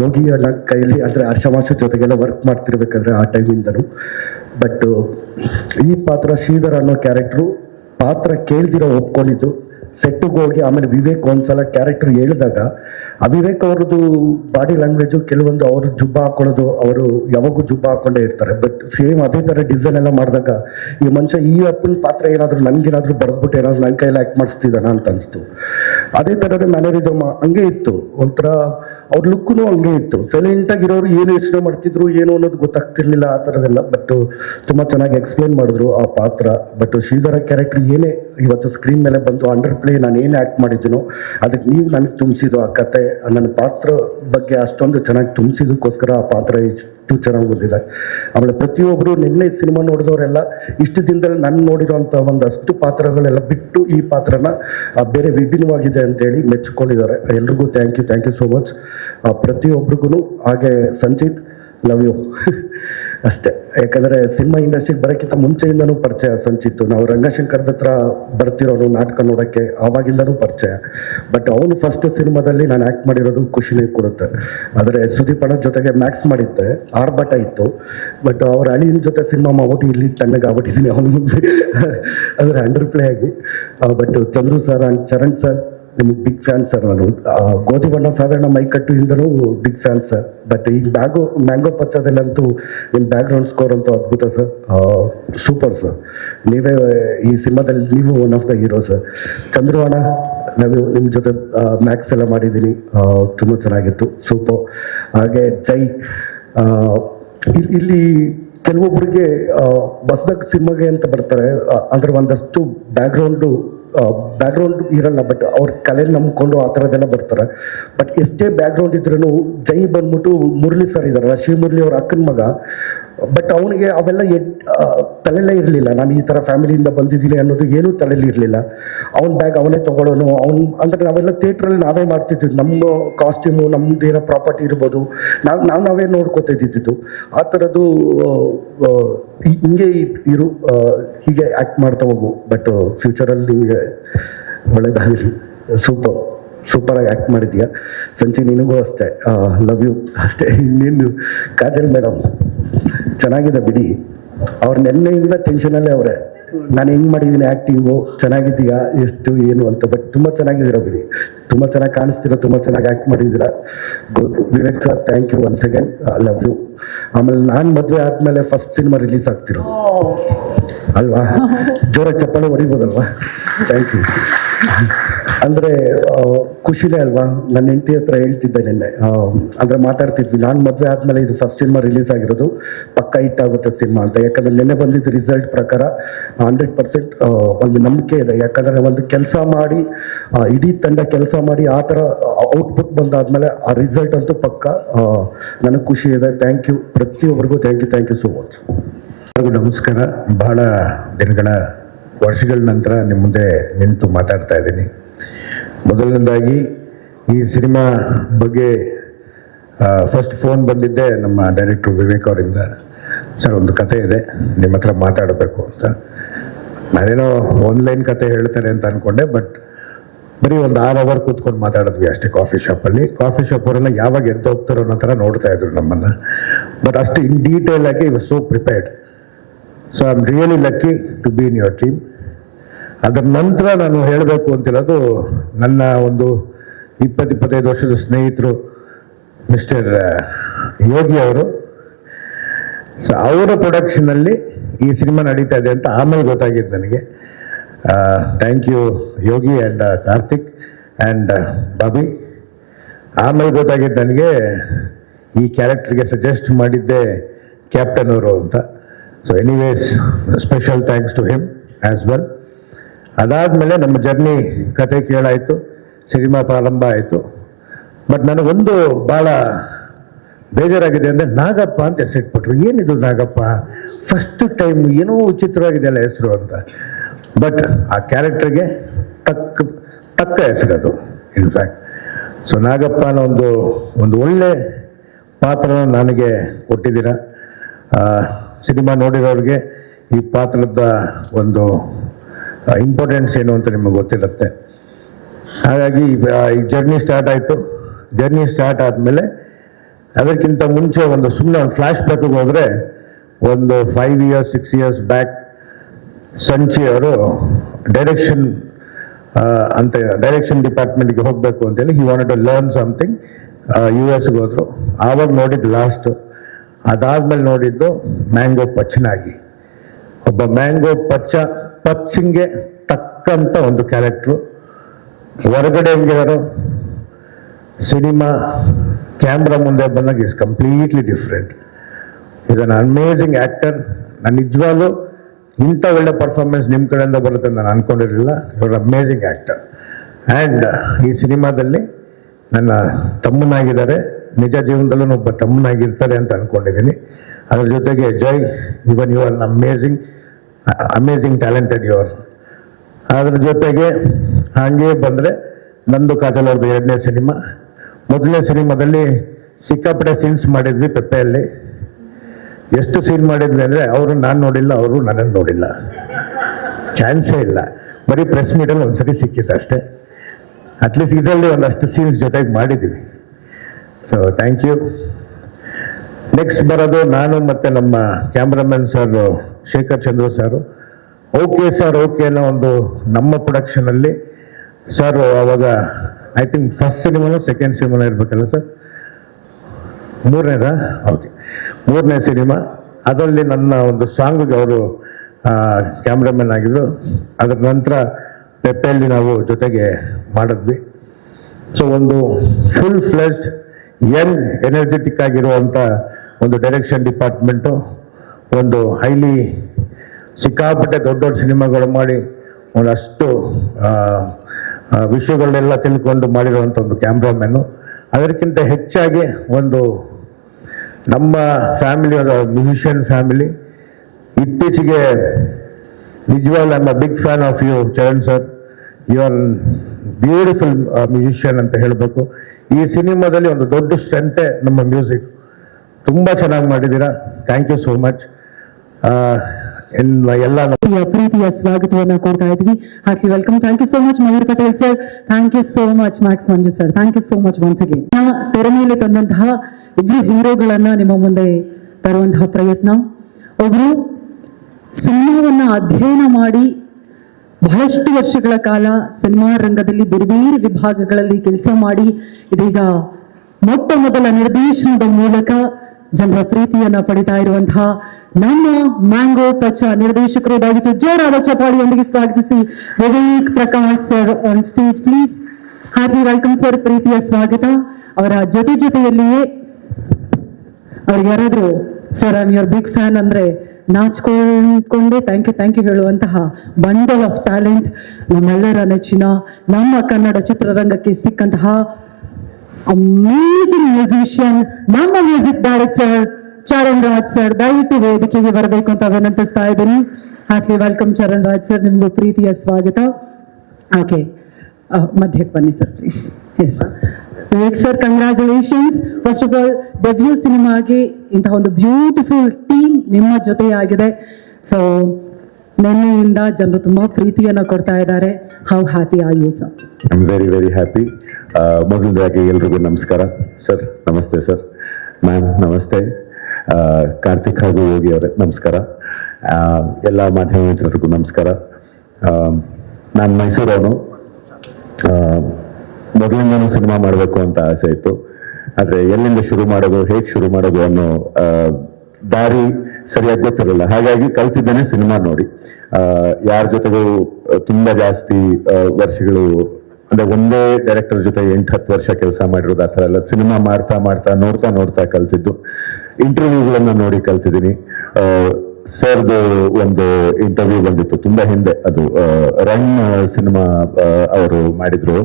ಯೋಗಿ ಅಣ್ಣ ಕೈಯಲ್ಲಿ ಅಂದರೆ ಹರ್ಷಮಾಷ ಜೊತೆಗೆಲ್ಲ ವರ್ಕ್ ಮಾಡ್ತಿರ್ಬೇಕಾದ್ರೆ ಆ ಟೈಮಿಂದನೂ. ಬಟ್ ಈ ಪಾತ್ರ ಶ್ರೀಧರ್ ಅನ್ನೋ ಕ್ಯಾರೆಕ್ಟ್ರು ಪಾತ್ರ ಕೇಳ್ದಿರೋ ಒಪ್ಕೊಂಡಿದ್ದು. ಸೆಟ್ಟಿಗೆ ಹೋಗಿ ಆಮೇಲೆ ವಿವೇಕ್ ಒಂದ್ಸಲ ಕ್ಯಾರೆಕ್ಟರ್ ಹೇಳಿದಾಗ ಆ ವಿವೇಕ್ ಅವ್ರದ್ದು ಬಾಡಿ ಲ್ಯಾಂಗ್ವೇಜು ಕೆಲವೊಂದು ಅವರು ಜುಬ್ಬ ಹಾಕೊಳ್ಳೋದು, ಅವರು ಯಾವಾಗೂ ಜುಬ್ಬ ಹಾಕೊಂಡೇ ಇರ್ತಾರೆ. ಬಟ್ ಸೇಮ್ ಅದೇ ಥರ ಡಿಸೈನ್ ಎಲ್ಲ ಮಾಡಿದಾಗ ಈ ಮನುಷ್ಯ ಈ ಅಪ್ಪನ ಪಾತ್ರ ಏನಾದರೂ ನನಗೇನಾದರೂ ಬರೆದ್ಬಿಟ್ಟು ಏನಾದರೂ ನನ್ನ ಕೈಯಲ್ಲಿ ಆ್ಯಕ್ಟ್ ಮಾಡಿಸ್ತಿದ್ದಾನ ಅಂತ ಅನಿಸ್ತು. ಅದೇ ಥರನೇ ಮ್ಯಾನರಿಸಮ್ ಹಂಗೆ ಇತ್ತು, ಒಂಥರ ಅವ್ರ ಲುಕ್ಕೂ ಹಂಗೆ ಇತ್ತು. ಸೈಲೆಂಟಾಗಿರೋರು ಏನು ಯೋಚನೆ ಮಾಡ್ತಿದ್ರು ಏನು ಅನ್ನೋದು ಗೊತ್ತಾಗ್ತಿರ್ಲಿಲ್ಲ ಆ ಥರದೆಲ್ಲ. ಬಟ್ ತುಂಬ ಚೆನ್ನಾಗಿ ಎಕ್ಸ್ಪ್ಲೇನ್ ಮಾಡಿದ್ರು ಆ ಪಾತ್ರ. ಬಟ್ ಶ್ರೀಧರ ಕ್ಯಾರೆಕ್ಟರ್ ಏನೇ ಇವತ್ತು ಸ್ಕ್ರೀನ್ ಮೇಲೆ ಬಂದು ಅಂಡರ್ ಪ್ಲೇ ನಾನು ಏನು ಆ್ಯಕ್ಟ್ ಮಾಡಿದ್ದೀನೋ ಅದಕ್ಕೆ ನೀವು ನನಗೆ ತುಂಬಿಸಿದ್ದು ಆ ಕತೆ, ನನ್ನ ಪಾತ್ರ ಬಗ್ಗೆ ಅಷ್ಟೊಂದು ಚೆನ್ನಾಗಿ ತುಂಬಿಸಿದಕ್ಕೋಸ್ಕರ ಆ ಪಾತ್ರ ಇಷ್ಟು ಚೆನ್ನಾಗಿ ಬಂದಿದೆ. ಆಮೇಲೆ ಪ್ರತಿಯೊಬ್ಬರು ನಿನ್ನೆ ಸಿನಿಮಾ ನೋಡಿದವರೆಲ್ಲ ಇಷ್ಟು ದಿನದಲ್ಲಿ ನಾನು ನೋಡಿರೋಂಥ ಒಂದಷ್ಟು ಪಾತ್ರಗಳೆಲ್ಲ ಬಿಟ್ಟು ಈ ಪಾತ್ರನ ಬೇರೆ ವಿಭಿನ್ನವಾಗಿದೆ ಅಂತೇಳಿ ಮೆಚ್ಚಿಕೊಂಡಿದ್ದಾರೆ. ಎಲ್ರಿಗೂ ಥ್ಯಾಂಕ್ ಯು ಸೋ ಮಚ್. ಪ್ರತಿಯೊಬ್ರಿಗೂ. ಹಾಗೆ ಸಂಚಿತ್, ಲವ್ ಯು ಅಷ್ಟೇ. ಯಾಕಂದರೆ ಸಿನಿಮಾ ಇಂಡಸ್ಟ್ರಿಗೆ ಬರೋಕ್ಕಿಂತ ಮುಂಚೆಯಿಂದನೂ ಪರಿಚಯ ಸಂಚಿತ್ತು. ನಾವು ರಂಗಶಂಕರದ ಹತ್ರ ಬರ್ತಿರೋನು ನಾಟಕ ನೋಡೋಕ್ಕೆ, ಆವಾಗಿಂದನೂ ಪರಿಚಯ. ಬಟ್ ಅವನು ಫಸ್ಟ್ ಸಿನಿಮಾದಲ್ಲಿ ನಾನು ಆ್ಯಕ್ಟ್ ಮಾಡಿರೋದು ಖುಷಿನೇ ಕೊಡುತ್ತೆ. ಆದರೆ ಸುದೀಪ್ ಅಣ್ಣ ಜೊತೆಗೆ ಮ್ಯಾಕ್ಸ್ ಮಾಡಿದ್ದೆ, ಆರ್ಭಟ ಇತ್ತು. ಬಟ್ ಅವ್ರ ಅಳಿಯನ ಜೊತೆ ಸಿನಿಮಾ ಮಾಡ್ಬಿಟ್ಟು ಇಲ್ಲಿ ತಣ್ಣಗಾಗ್ಬಿಟ್ಟಿದ್ದೀನಿ ಅವನ ಮುಂದೆ, ಅಂದರೆ ಅಂಡರ್ ಪ್ಲೇ ಆಗಿ. But Chandru sir and Charan sir ನಿಮ್ಗೆ ಬಿಗ್ ಫ್ಯಾನ್ ಸರ್ ನಾನು. ಗೋಧಿ ಬಣ್ಣ ಸಾಧಾರಣ ಮೈಕಟ್ಟುಯಿಂದನೂ ಬಿಗ್ ಫ್ಯಾನ್ ಸರ್. ಬಟ್ ಈಗ ಮ್ಯಾಂಗೋ ಪಚ್ಚದಲ್ಲಂತೂ ನಿಮ್ಮ ಬ್ಯಾಕ್ಗ್ರೌಂಡ್ ಸ್ಕೋರ್ ಅಂತೂ ಅದ್ಭುತ ಸರ್, ಸೂಪರ್ ಸರ್. ನೀವೇ ಈ ಸಿನಿಮಾದಲ್ಲಿ ನೀವು one of the hero sir. ಚಂದ್ರವಾಣ ನಾವು ನಿಮ್ಮ ಜೊತೆ ಮ್ಯಾಕ್ಸ್ ಎಲ್ಲ ಮಾಡಿದ್ದೀನಿ, ತುಂಬ ಚೆನ್ನಾಗಿತ್ತು, ಸೂಪರ್. ಹಾಗೆ ಜೈ, ಇಲ್ಲಿ ಕೆಲವೊಬ್ಬರಿಗೆ ಬಸ್ದಾಗ ಸಿನಿಮಾಗೆ ಅಂತ ಬರ್ತಾರೆ, ಅಂದ್ರೆ ಒಂದಷ್ಟು ಬ್ಯಾಕ್ಗ್ರೌಂಡ್ ಇರಲ್ಲ, ಬಟ್ ಅವ್ರ ಕಲೆ ನಂಬ್ಕೊಂಡು ಆ ಥರದ್ದೆಲ್ಲ ಬರ್ತಾರೆ. ಬಟ್ ಎಷ್ಟೇ ಬ್ಯಾಕ್ಗ್ರೌಂಡ್ ಇದ್ರೂ ಜೈ ಬಂದ್ಬಿಟ್ಟು ಮುರಳಿ ಸರ್ ಇದ್ದಾರಲ್ಲ, ಶ್ರೀಮುರಳಿ ಅವ್ರ ಅಕ್ಕನ ಮಗ. ಬಟ್ ಅವನಿಗೆ ಅವೆಲ್ಲ ತಲೆಯಲ್ಲೇ ಇರಲಿಲ್ಲ, ನಾನು ಈ ಥರ ಫ್ಯಾಮಿಲಿಯಿಂದ ಬಂದಿದ್ದೀನಿ ಅನ್ನೋದು ಏನೂ ತಲೆಯಲ್ಲಿ ಇರಲಿಲ್ಲ. ಅವನ ಬ್ಯಾಗ್ ಅವನೇ ತೊಗೊಳ್ಳೋನು, ಅಂದರೆ ನಾವೆಲ್ಲ ಥಿಯೇಟ್ರಲ್ಲಿ ನಾವೇ ಮಾಡ್ತಿದ್ವಿ, ನಮ್ಮ ಕಾಸ್ಟ್ಯೂಮು ನಮ್ಮದೇನೋ ಪ್ರಾಪರ್ಟಿ ಇರ್ಬೋದು, ನಾವೇ ನೋಡ್ಕೊತಿದ್ದಿದ್ದು. ಆ ಥರದ್ದು ಹಿಂಗೆ ಇರು, ಹೀಗೆ ಆ್ಯಕ್ಟ್ ಮಾಡ್ತಾ ಹೋಗು. ಬಟ್ ಫ್ಯೂಚರಲ್ಲಿ ನಿಮಗೆ ಒಳ್ಳೇದಾಗಲಿ. ಸೂಪರಾಗಿ ಆ್ಯಕ್ಟ್ ಮಾಡಿದ್ಯಾ ಸಂಚಿ, ನಿನಗೂ ಅಷ್ಟೇ, ಲವ್ ಯು ಅಷ್ಟೇ. ಇನ್ನೇನು ಕಾಜಲ್ ಮೇಡಮ್ ಚೆನ್ನಾಗಿದೆ ಬಿಡಿ, ಅವ್ರು ನೆನ್ನೆಯಿಂದ ಟೆನ್ಷನಲ್ಲೇ ಅವರೇ, ನಾನು ಹೆಂಗೆ ಮಾಡಿದ್ದೀನಿ ಆ್ಯಕ್ಟಿಂಗು, ಚೆನ್ನಾಗಿದ್ದೀಯಾ, ಎಷ್ಟು ಏನು ಅಂತ. ಬಟ್ ತುಂಬ ಚೆನ್ನಾಗಿದ್ದೀರಾ ಬಿಡಿ, ತುಂಬ ಚೆನ್ನಾಗಿ ಕಾಣಿಸ್ತೀರಾ, ತುಂಬ ಚೆನ್ನಾಗಿ ಆ್ಯಕ್ಟ್ ಮಾಡಿದ್ದೀರಾ. Vivek sir, thank you once again, love you. ಆಮೇಲೆ ನಾನು ಮದುವೆ ಆದಮೇಲೆ ಫಸ್ಟ್ ಸಿನಿಮಾ ರಿಲೀಸ್ ಆಗ್ತಿರೋ ಅಲ್ವಾ, ಜೋರಾಗಿ ಚಪ್ಪಾಳೆ ಹೊಡಿಬೋದಲ್ವಾ? Thank you. ಅಂದರೆ ಖುಷಿನೇ ಅಲ್ವಾ? ನನ್ನ ಹೆಂಡತಿ ಹತ್ರ ಹೇಳ್ತಿದ್ದೆ ನಿನ್ನೆ, ಅಂದರೆ ಮಾತಾಡ್ತಿದ್ವಿ, ನಾನು ಮದುವೆ ಆದಮೇಲೆ ಇದು ಫಸ್ಟ್ ಸಿನಿಮಾ ರಿಲೀಸ್ ಆಗಿರೋದು, ಪಕ್ಕ ಹಿಟ್ ಆಗುತ್ತೆ ಸಿನಿಮಾ ಅಂತ. ಯಾಕಂದರೆ ನಿನ್ನೆ ಬಂದಿದ್ದು ರಿಸಲ್ಟ್ ಪ್ರಕಾರ 100% ಒಂದು ನಂಬಿಕೆ ಇದೆ. ಯಾಕಂದರೆ ಒಂದು ಕೆಲಸ ಮಾಡಿ, ಇಡೀ ತಂಡ ಕೆಲಸ ಮಾಡಿ ಆ ಥರ ಔಟ್ಪುಟ್ ಬಂದಾದಮೇಲೆ ಆ ರಿಸಲ್ಟ್ ಅಂತೂ ಪಕ್ಕ. ನನಗೆ ಖುಷಿ ಇದೆ. ಥ್ಯಾಂಕ್ ಯು ಪ್ರತಿಯೊಬ್ಬರಿಗೂ, ಥ್ಯಾಂಕ್ ಯು ಸೋ ಮಚ್. ನಮಸ್ಕಾರ. ಬಹಳ ವರ್ಷಗಳ ನಂತರ ನಿಮ್ಮ ಮುಂದೆ ನಿಂತು ಮಾತಾಡ್ತಾ ಇದ್ದೀನಿ. ಮೊದಲನೇದಾಗಿ ಈ ಸಿನಿಮಾ ಬಗ್ಗೆ ಫಸ್ಟ್ ಫೋನ್ ಬಂದಿದ್ದೆ ನಮ್ಮ ಡೈರೆಕ್ಟ್ರು ವಿವೇಕ್ ಅವರಿಂದ. ಸರ್, ಒಂದು ಕತೆ ಇದೆ, ನಿಮ್ಮ ಹತ್ರ ಮಾತಾಡಬೇಕು ಅಂತ. ನಾನೇನೋ ಆನ್ಲೈನ್ ಕತೆ ಹೇಳ್ತಾರೆ ಅಂತ ಅಂದ್ಕೊಂಡೆ, ಬಟ್ ಬರೀ ಒಂದು 6 ಅವರ್ ಕೂತ್ಕೊಂಡು ಮಾತಾಡಿದ್ವಿ ಅಷ್ಟೇ ಕಾಫಿ ಶಾಪಲ್ಲಿ. ಕಾಫಿ ಶಾಪ್ ಅವರೆಲ್ಲ ಯಾವಾಗ ಎದ್ದು ಹೋಗ್ತಾರೋ ಅನ್ನೋ ಥರ ನೋಡ್ತಾ ಇದ್ರು ನಮ್ಮನ್ನು. ಬಟ್ ಅಷ್ಟು ಇನ್ ಡೀಟೇಲ್ ಆಗಿ was so prepared. So I am really lucky to be in your team. ಅದರ ನಂತರ ನಾನು ಹೇಳಬೇಕು ಅಂತಿರೋದು, ನನ್ನ ಒಂದು 20-25 ವರ್ಷದ ಸ್ನೇಹಿತರು ಮಿಸ್ಟರ್ ಯೋಗಿ ಅವರು. ಸೊ ಅವರ ಪ್ರೊಡಕ್ಷನಲ್ಲಿ ಈ ಸಿನಿಮಾ ನಡೀತಾ ಇದೆ ಅಂತ ಆಮೇಲೆ ಗೊತ್ತಾಗಿದ್ದು ನನಗೆ. Thank you Yogi and Karthik and Bobby. ಆಮೇಲೆ ಗೊತ್ತಾಗಿದ್ದು ನನಗೆ ಈ ಕ್ಯಾರೆಕ್ಟರ್ಗೆ ಸಜೆಸ್ಟ್ ಮಾಡಿದ್ದೆ ಕ್ಯಾಪ್ಟನ್ ಅವರು ಅಂತ. So anyways, special thanks to him as well. ಅದಾದಮೇಲೆ ನಮ್ಮ ಜರ್ನಿ ಕತೆ ಕೇಳಾಯಿತು, ಸಿನಿಮಾ ಪ್ರಾರಂಭ ಆಯಿತು. ಬಟ್ ನನಗೊಂದು ಭಾಳ ಬೇಜಾರಾಗಿದೆ ಅಂದರೆ, ನಾಗಪ್ಪ ಅಂತ ಹೆಸರಿಟ್ಬಿಟ್ರು. ಏನಿದು ನಾಗಪ್ಪ, ಫಸ್ಟ್ ಟೈಮ್ ಏನೋ ವಿಚಿತ್ರವಾಗಿದೆಯಲ್ಲ ಹೆಸರು ಅಂತ. ಬಟ್ ಆ ಕ್ಯಾರೆಕ್ಟರ್ಗೆ ತಕ್ಕ ಹೆಸರದು ಇನ್ಫ್ಯಾಕ್ಟ್. ಸೊ ನಾಗಪ್ಪ ಅನ್ನೋ ಒಂದು ಒಳ್ಳೆ ಪಾತ್ರನ ನನಗೆ ಕೊಟ್ಟಿದ್ದೀರ. ಸಿನಿಮಾ ನೋಡಿರೋರಿಗೆ ಈ ಪಾತ್ರದ ಒಂದು ಇಂಪಾರ್ಟೆನ್ಸ್ ಏನು ಅಂತ ನಿಮಗೆ ಗೊತ್ತಿರುತ್ತೆ. ಹಾಗಾಗಿ ಈ ಜರ್ನಿ ಸ್ಟಾರ್ಟ್ ಆಯಿತು. ಜರ್ನಿ ಸ್ಟಾರ್ಟ್ ಆದಮೇಲೆ ಅದಕ್ಕಿಂತ ಮುಂಚೆ ಸುಮ್ಮನೆ ಒಂದು ಫ್ಲ್ಯಾಶ್ ಬ್ಯಾಕಿಗೆ ಹೋದರೆ, ಒಂದು 5 years 6 years ಬ್ಯಾಕ್ ಸಂಚಿ ಅವರು ಡೈರೆಕ್ಷನ್ ಡಿಪಾರ್ಟ್ಮೆಂಟ್ಗೆ ಹೋಗಬೇಕು ಅಂತೇಳಿ he wanted to learn something. US ಹೋದ್ರು. ಆವಾಗ ನೋಡಿದ್ದು ಲಾಸ್ಟು. ಅದಾದ್ಮೇಲೆ ನೋಡಿದ್ದು ಮ್ಯಾಂಗೋ ಪಚ್ಚನಾಗಿ. ಒಬ್ಬ ಮ್ಯಾಂಗೋ ಪಚ್ಚಿಂಗೆ ತಕ್ಕಂತ ಒಂದು ಕ್ಯಾರೆಕ್ಟ್ರು. ಹೊರಗಡೆ ಹೆಂಗಿದಾರೋ, ಸಿನಿಮಾ ಕ್ಯಾಮ್ರಾ ಮುಂದೆ ಬಂದಾಗ is completely different. Is an amazing actor. ನಾನು ನಿಜವಾಗ್ಲೂ ಇಂಥ ಒಳ್ಳೆ ಪರ್ಫಾರ್ಮೆನ್ಸ್ ನಿಮ್ಮ ಕಡೆಯಿಂದ ಬರುತ್ತೆ ನಾನು ಅಂದ್ಕೊಂಡಿರಲಿಲ್ಲ. ಇವರು ಅಮೇಝಿಂಗ್ ಆ್ಯಕ್ಟರ್. ಆ್ಯಂಡ್ ಈ ಸಿನಿಮಾದಲ್ಲಿ ನನ್ನ ತಮ್ಮನಾಗಿದ್ದಾರೆ, ನಿಜ ಜೀವನದಲ್ಲೂ ಒಬ್ಬ ತಮ್ಮನಾಗಿರ್ತಾರೆ ಅಂತ ಅಂದ್ಕೊಂಡಿದ್ದೀನಿ. ಅದ್ರ ಜೊತೆಗೆ Jai, even you are amazing talented you are. ಅದ್ರ ಜೊತೆಗೆ ಹಾಗೆ ಬಂದರೆ ನಂದು ಕಾಜಲ್ ಅವ್ರದ್ದು 2ನೇ ಸಿನಿಮಾ. 1ನೇ ಸಿನಿಮಾದಲ್ಲಿ ಸಿಕ್ಕಾಪಟ್ಟೆ ಸೀನ್ಸ್ ಮಾಡಿದ್ವಿ ಪೆಪ್ಪೆಯಲ್ಲಿ. ಎಷ್ಟು ಸೀನ್ ಮಾಡಿದ್ವಿ ಅಂದರೆ, ಅವರು ನಾನು ನೋಡಿಲ್ಲ, ಅವರು ನನ್ನನ್ನು ನೋಡಿಲ್ಲ, ಚಾನ್ಸೇ ಇಲ್ಲ. ಬರೀ ಪ್ರೆಸ್ ಮೀಟಲ್ಲಿ ಒಂದ್ಸರಿ ಸಿಕ್ಕಿತ್ತು ಅಷ್ಟೇ. ಅಟ್ಲೀಸ್ಟ್ ಇದರಲ್ಲಿ ಒಂದಷ್ಟು ಸೀನ್ಸ್ ಜೊತೆಗೆ ಮಾಡಿದ್ದೀವಿ. So thank you. ನೆಕ್ಸ್ಟ್ ಬರೋದು ನಾನು ಮತ್ತು ನಮ್ಮ cameraman sir Shekhar Chandru sir. Okay sir okay ಅನ್ನೋ ನಮ್ಮ ಪ್ರೊಡಕ್ಷನಲ್ಲಿ ಸರ್ ಅವಾಗ ಐ ಥಿಂಕ್ ಫಸ್ಟ್ ಸಿನಿಮಾನು ಸೆಕೆಂಡ್ ಸಿನಿಮಾನು ಇರಬೇಕಲ್ಲ ಸರ್? ಮೂರನೇದಾ? ಓಕೆ, ಮೂರನೇ ಸಿನಿಮಾ. ಅದರಲ್ಲಿ ನನ್ನ ಒಂದು ಸಾಂಗಿಗೆ ಅವರು ಕ್ಯಾಮ್ರಾಮನ್ ಆಗಿದ್ರು. ಅದರ ನಂತರ ಪೆಪ್ಪೆಯಲ್ಲಿ ನಾವು ಜೊತೆಗೆ ಮಾಡಿದ್ವಿ. ಸೊ ಒಂದು ಫುಲ್ ಫ್ಲೆಜ್ಡ್ ಯಂಗ್ ಎನರ್ಜೆಟಿಕ್ ಆಗಿರುವಂಥ ಒಂದು ಡೈರೆಕ್ಷನ್ ಡಿಪಾರ್ಟ್ಮೆಂಟು, ಒಂದು ಹೈಲಿ ಸಿಕ್ಕಾಪಟ್ಟೆ ದೊಡ್ಡ ದೊಡ್ಡ ಸಿನಿಮಾಗಳು ಮಾಡಿ ಒಂದಷ್ಟು ವಿಷಯಗಳನ್ನೆಲ್ಲ ತಿಳ್ಕೊಂಡು ಮಾಡಿರುವಂಥ ಒಂದು ಕ್ಯಾಮ್ರಾಮ್ಯಾನು. ಅದಕ್ಕಿಂತ ಹೆಚ್ಚಾಗಿ ಒಂದು ನಮ್ಮ ಫ್ಯಾಮಿಲಿ, ಒಂದು ಮ್ಯೂಸಿಷಿಯನ್ ಫ್ಯಾಮಿಲಿ. ಇತ್ತೀಚೆಗೆ ನಿಜವಾಗ್ಲೂ I am a big fan of you Charan sir. You are beautiful musician ಅಂತ ಹೇಳಬೇಕು. ಈ ಸಿನಿಮಾದಲ್ಲಿ ಒಂದು ದೊಡ್ಡ ಸ್ಟ್ರೆಂತೆ ನಮ್ಮ ಮ್ಯೂಸಿಕ್. ತುಂಬ ಚೆನ್ನಾಗಿ ಮಾಡಿದ್ದೀರಾ. Thank you so much. ಎಲ್ಲ ಪ್ರೀತಿಯ ಸ್ವಾಗತವನ್ನ ಕೊಡ್ತಾ ಇದ್ವಿ. Heartly welcome. Thank you so much Mayur Patel sir. Thank you so much Max Manju sir. Thank you so much once again. ತೆರೆ ಮೇಲೆ ತಂದಂತಹ ಇಬ್ರು ಹೀರೋಗಳನ್ನ ನಿಮ್ಮ ಮುಂದೆ ತರುವಂತಹ ಪ್ರಯತ್ನ. ಒಬ್ರು ಸಿನಿಮಾವನ್ನ ಅಧ್ಯಯನ ಮಾಡಿ ಬಹಳಷ್ಟು ವರ್ಷಗಳ ಕಾಲ ಸಿನಿಮಾ ರಂಗದಲ್ಲಿ ಬೇರೆ ಬೇರೆ ವಿಭಾಗಗಳಲ್ಲಿ ಕೆಲಸ ಮಾಡಿ ಇದೀಗ ಮೊಟ್ಟ ಮೊದಲ ನಿರ್ದೇಶನದ ಮೂಲಕ ಜನರ ಪ್ರೀತಿಯನ್ನ ಪಡಿತಾ ಇರುವಂತಹ ನಮ್ಮ ಮ್ಯಾಂಗೋ ಪಚ್ಚ ನಿರ್ದೇಶಕರು. ದಯವಿಟ್ಟು ಜೋರಾದ ಚಪ್ಪಾಳಿಯೊಂದಿಗೆ ಸ್ವಾಗತಿಸಿ Vivek Prakash sir on stage please. Heartly welcome sir. ಪ್ರೀತಿಯ ಸ್ವಾಗತ. ಅವರ ಜೊತೆಯಲ್ಲಿಯೇ ಅವ್ರಿಗೆ ಯಾರಾದ್ರೂ sir I am your big fan ಅಂದ್ರೆ ನಾಚ್ಕೊಂಡೇ ಥ್ಯಾಂಕ್ ಯು ಹೇಳುವಂತಹ ಬಂಡಲ್ ಆಫ್ ಟ್ಯಾಲೆಂಟ್, ನಮ್ಮೆಲ್ಲರ ನೆಚ್ಚಿನ ನಮ್ಮ ಕನ್ನಡ ಚಿತ್ರರಂಗಕ್ಕೆ ಸಿಕ್ಕಂತಹ ಅಮೇಜಿಂಗ್ ಮ್ಯೂಸಿಷಿಯನ್, ನಮ್ಮ music director Charan Raj sir. ದಯವಿಟ್ಟು ವೇದಿಕೆಗೆ ಬರಬೇಕು ಅಂತ ವಿನಂತಿಸ್ತಾ ಇದ್ದೀನಿ. Heartly welcome Charan Raj sir. ನಿಮ್ಗೂ ಪ್ರೀತಿಯ ಸ್ವಾಗತ. ಓಕೆ, ಮಧ್ಯಕ್ಕೆ ಬನ್ನಿ sir please. Yes Vivek sir, congratulations. First of all debut ಸಿನಿಮಾಗೆ ಇಂತಹ ಒಂದು ಬ್ಯೂಟಿಫುಲ್ ಟೀಮ್ ನಿಮ್ಮ ಜೊತೆಯಾಗಿದೆ. ಸೊ ನಿನ್ನೆಯಿಂದ ಜನರು ತುಂಬಾ ಪ್ರೀತಿಯನ್ನ ಕೊಡ್ತಾ ಇದ್ದಾರೆ. How happy are you sir? I am very very happy. ಮೊದಲನೇದಾಗಿ ಎಲ್ರಿಗೂ ನಮಸ್ಕಾರ. ಸರ್ ನಮಸ್ತೆ. ಸರ್ ಮ್ಯಾಮ್ ನಮಸ್ತೆ. ಕಾರ್ತಿಕ್ ಹಾಗೂ ಯೋಗಿ ಅವರೇ ನಮಸ್ಕಾರ. ಎಲ್ಲ ಮಾಧ್ಯಮ ಮಿತ್ರರಿಗೂ ನಮಸ್ಕಾರ. ನಾನು ಮೈಸೂರವನು. ಮೊದಲಿಂದನೂ ಸಿನಿಮಾ ಮಾಡಬೇಕು ಅಂತ ಆಸೆ ಇತ್ತು. ಆದರೆ ಎಲ್ಲಿಂದ ಶುರು ಮಾಡೋದು, ಹೇಗೆ ಶುರು ಮಾಡೋದು ಅನ್ನೋ ದಾರಿ ಸರಿಯಾಗಿ ಗೊತ್ತಿರಲಿಲ್ಲ. ಹಾಗಾಗಿ ಕಲ್ತಿದ್ದೇನೆ ಸಿನಿಮಾ ನೋಡಿ. ಯಾರ ಜೊತೆಗೂ ತುಂಬಾ ಜಾಸ್ತಿ ವರ್ಷಗಳು, ಅಂದ್ರೆ ಒಂದೇ ಡೈರೆಕ್ಟರ್ ಜೊತೆ 8-10 ವರ್ಷ ಕೆಲಸ ಮಾಡಿರೋದು ಆ ಥರ ಎಲ್ಲ. ಸಿನಿಮಾ ನೋಡ್ತಾ ಕಲ್ತಿದ್ದು. ಇಂಟರ್ವ್ಯೂಗಳನ್ನ ನೋಡಿ ಕಲ್ತಿದ್ದೀನಿ. ಸರ್ದು ಒಂದು ಇಂಟರ್ವ್ಯೂ ಬಂದಿತ್ತು ತುಂಬಾ ಹಿಂದೆ, ಅದು ರನ್ ಸಿನಿಮಾ ಅವರು ಮಾಡಿದ್ರು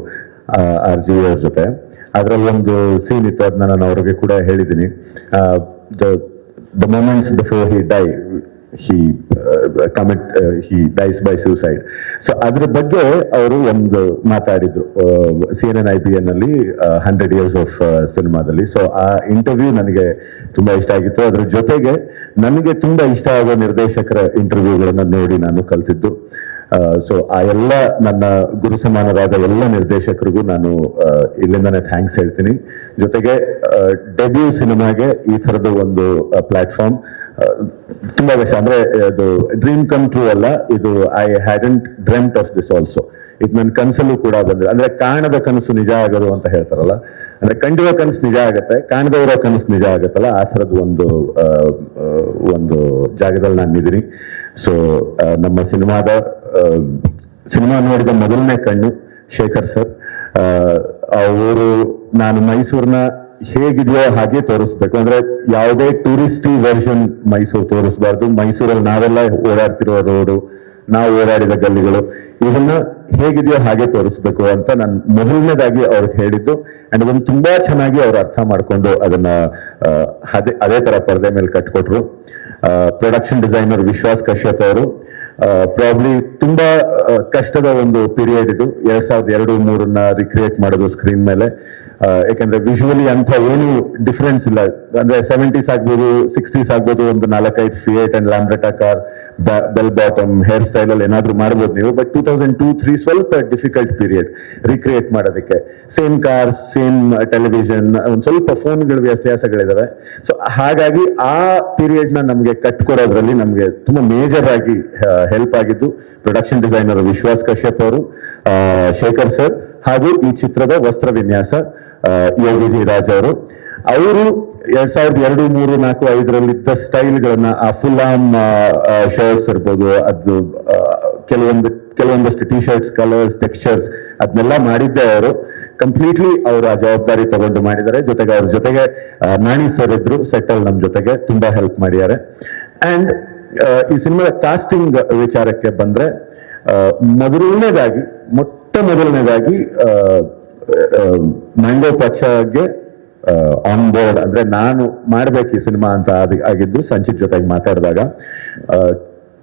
RG ಅವ್ರ ಜೊತೆ. ಅದರಲ್ಲಿ ಒಂದು ಸೀನ್ ಇತ್ತು, ಅದನ್ನ ನಾನು ಅವ್ರಿಗೆ ಕೂಡ ಹೇಳಿದ್ದೀನಿ. the moments before he died, he dies by suicide. So ಅದ್ರ ಬಗ್ಗೆ ಅವರು ಒಂದು ಮಾತಾಡಿದ್ರು CNN IBN ಅಲ್ಲಿ 100 years ಆಫ್ ಸಿನಿಮಾದಲ್ಲಿ. ಸೊ ಆ ಇಂಟರ್ವ್ಯೂ ನನಗೆ ತುಂಬಾ ಇಷ್ಟ ಆಗಿತ್ತು. ಅದ್ರ ಜೊತೆಗೆ ನನಗೆ ತುಂಬಾ ಇಷ್ಟ ಆಗೋ ನಿರ್ದೇಶಕರ ಇಂಟರ್ವ್ಯೂಗಳನ್ನ ನೋಡಿ ನಾನು ಕಲ್ತಿದ್ದು. ಸೊ ಆ ಎಲ್ಲ ನನ್ನ ಗುರು ಸಮಾನರಾದ ಎಲ್ಲ ನಿರ್ದೇಶಕರಿಗೂ ನಾನು ಇಲ್ಲಿಂದಾನೆ ಥ್ಯಾಂಕ್ಸ್ ಹೇಳ್ತೀನಿ. ಜೊತೆಗೆ ಡೆಬ್ಯೂ ಸಿನಿಮಾಗೆ ಈ ಥರದ ಒಂದು ಪ್ಲಾಟ್ಫಾರ್ಮ್ ತುಂಬಾ ವಿಷಯ, ಅಂದ್ರೆ ಅದು ಡ್ರೀಮ್ ಕಮ್ ಟ್ರೂ ಅಲ್ಲ, ಇದು I hadn't dreamed of this also. ಇದು ನನ್ನ ಕನಸಲ್ಲೂ ಕೂಡ ಬಂದಿದೆ. ಅಂದ್ರೆ ಕಾಣದ ಕನಸು ನಿಜ ಆಗೋದು ಅಂತ ಹೇಳ್ತಾರಲ್ಲ, ಅಂದ್ರೆ ಕಂಡಿರೋ ಕನಸು ನಿಜ ಆಗತ್ತೆ, ಕಾಣದೇ ಇರೋ ಕನಸು ನಿಜ ಆಗತ್ತಲ್ಲ, ಆ ಥರದ್ದು ಒಂದು ಜಾಗದಲ್ಲಿ ನಾನು ಇದ್ದೀನಿ. ಸೊ ನಮ್ಮ ಸಿನಿಮಾ ನೋಡಿದ ಮೊದಲನೇ ಕಣ್ಣು ಶೇಖರ್ ಸರ್. ಅವರು ನಾನು ಮೈಸೂರಿನ ಹೇಗಿದೆಯೋ ಹಾಗೆ ತೋರಿಸ್ಬೇಕು, ಅಂದ್ರೆ ಯಾವುದೇ ಟೂರಿಸ್ಟಿ ವರ್ಷನ್ ಮೈಸೂರು ತೋರಿಸಬಾರ್ದು. ಮೈಸೂರಲ್ಲಿ ನಾವೆಲ್ಲ ಓಡಾಡ್ತಿರೋ ರೋಡು, ನಾವು ಓಡಾಡಿದ ಗಲ್ಲಿಗಳು, ಇದನ್ನ ಹೇಗಿದೆಯೋ ಹಾಗೆ ತೋರಿಸ್ಬೇಕು ಅಂತ ನಾನು ಮೊದಲನೇದಾಗಿ ಅವ್ರಿಗೆ ಹೇಳಿದ್ದು. ಅಂಡ್ ಅದನ್ನು ತುಂಬಾ ಚೆನ್ನಾಗಿ ಅವ್ರು ಅರ್ಥ ಮಾಡ್ಕೊಂಡು ಅದನ್ನ ಅದೇ ತರ ಪರದೆ ಮೇಲೆ ಕಟ್ಕೊಟ್ರು. ಪ್ರೊಡಕ್ಷನ್ ಡಿಸೈನರ್ ವಿಶ್ವಾಸ್ ಕಶ್ಯಪ್ ಅವರು ಪ್ರಾಬ್ಲಿ ತುಂಬಾ ಕಷ್ಟದ ಒಂದು ಪೀರಿಯಡ್ ಇದು. 2002-2003 ರಿಕ್ರಿಯೇಟ್ ಮಾಡೋದು ಸ್ಕ್ರೀನ್ ಮೇಲೆ. ಯಾಕಂದ್ರೆ ವಿಜುವಲಿ ಅಂತ ಏನು ಡಿಫರೆನ್ಸ್ ಇಲ್ಲ. ಅಂದ್ರೆ 70s ಆಗ್ಬೋದು, 60s ಆಗ್ಬೋದು, ಒಂದು 4-5 Fiat and Lambretta car, bell bottom hair style ಅಲ್ಲಿ ಏನಾದ್ರು ಮಾಡ್ಬೋದು ನೀವು. ಬಟ್ 2002-3 ಸ್ವಲ್ಪ ಡಿಫಿಕಲ್ಟ್ ಪೀರಿಯಡ್ ರೀಕ್ರಿಯೇಟ್ ಮಾಡೋದಕ್ಕೆ. ಸೇಮ್ ಕಾರ್ಸ್, ಸೇಮ್ ಟೆಲಿವಿಷನ್, ಒಂದು ಸ್ವಲ್ಪ ಫೋನ್ಗಳ ವ್ಯತ್ಯಾಸಗಳಿದಾವೆ. ಸೊ ಹಾಗಾಗಿ ಆ ಪೀರಿಯಡ್ ನ ನಮಗೆ ಕಟ್ಕೊಡೋದ್ರಲ್ಲಿ ನಮಗೆ ತುಂಬಾ ಮೇಜರ್ ಆಗಿ ಹೆಲ್ಪ್ ಆಗಿದ್ದು ಪ್ರೊಡಕ್ಷನ್ ಡಿಸೈನರ್ ವಿಶ್ವಾಸ್ ಕಶ್ಯಪ್ ಅವರು, ಶೇಖರ್ ಸರ್, ಹಾಗೂ ಈ ಚಿತ್ರದ ವಸ್ತ್ರ ವಿನ್ಯಾಸ ಯೋಗಿ ಜಿ ರಾಜ್ ಅವರು. 2002, 3, 4, 5 ಸ್ಟೈಲ್ಗಳನ್ನ, ಆ ಫುಲ್ ಆರ್ಮ್ ಶರ್ಟ್ಸ್ ಇರ್ಬೋದು, ಅದು ಕೆಲವೊಂದಷ್ಟು ಟಿ ಶರ್ಟ್ಸ್ ಕಲರ್ಸ್, ಟೆಕ್ಸ್ಚರ್ಸ್, ಅದನ್ನೆಲ್ಲ ಮಾಡಿದ್ದೆ ಅವರು. ಕಂಪ್ಲೀಟ್ಲಿ ಅವರು ಆ ಜವಾಬ್ದಾರಿ ತಗೊಂಡು ಮಾಡಿದ್ದಾರೆ. ಜೊತೆಗೆ ಅವ್ರ ಜೊತೆಗೆ ನಾಣಿ ಸರ್ ಇದ್ರು ಸೆಟಲ್ ನಮ್ ಜೊತೆಗೆ, ತುಂಬಾ ಹೆಲ್ಪ್ ಮಾಡಿದ್ದಾರೆ. ಅಂಡ್ ಈ ಸಿನಿಮಾದ ಕಾಸ್ಟಿಂಗ್ ವಿಚಾರಕ್ಕೆ ಬಂದ್ರೆ, ಮೊಟ್ಟ ಮೊದಲನೇದಾಗಿ ಮ್ಯಾಂಗೋ ಪಚ್ಚಗೆ ಆನ್ ಬೋರ್ಡ್, ಅಂದ್ರೆ ನಾನು ಮಾಡ್ಬೇಕು ಈ ಸಿನಿಮಾ ಅಂತ ಆಗಿದ್ದು ಸಂಚಿತ್ ಜೊತೆಗೆ ಮಾತಾಡಿದಾಗ.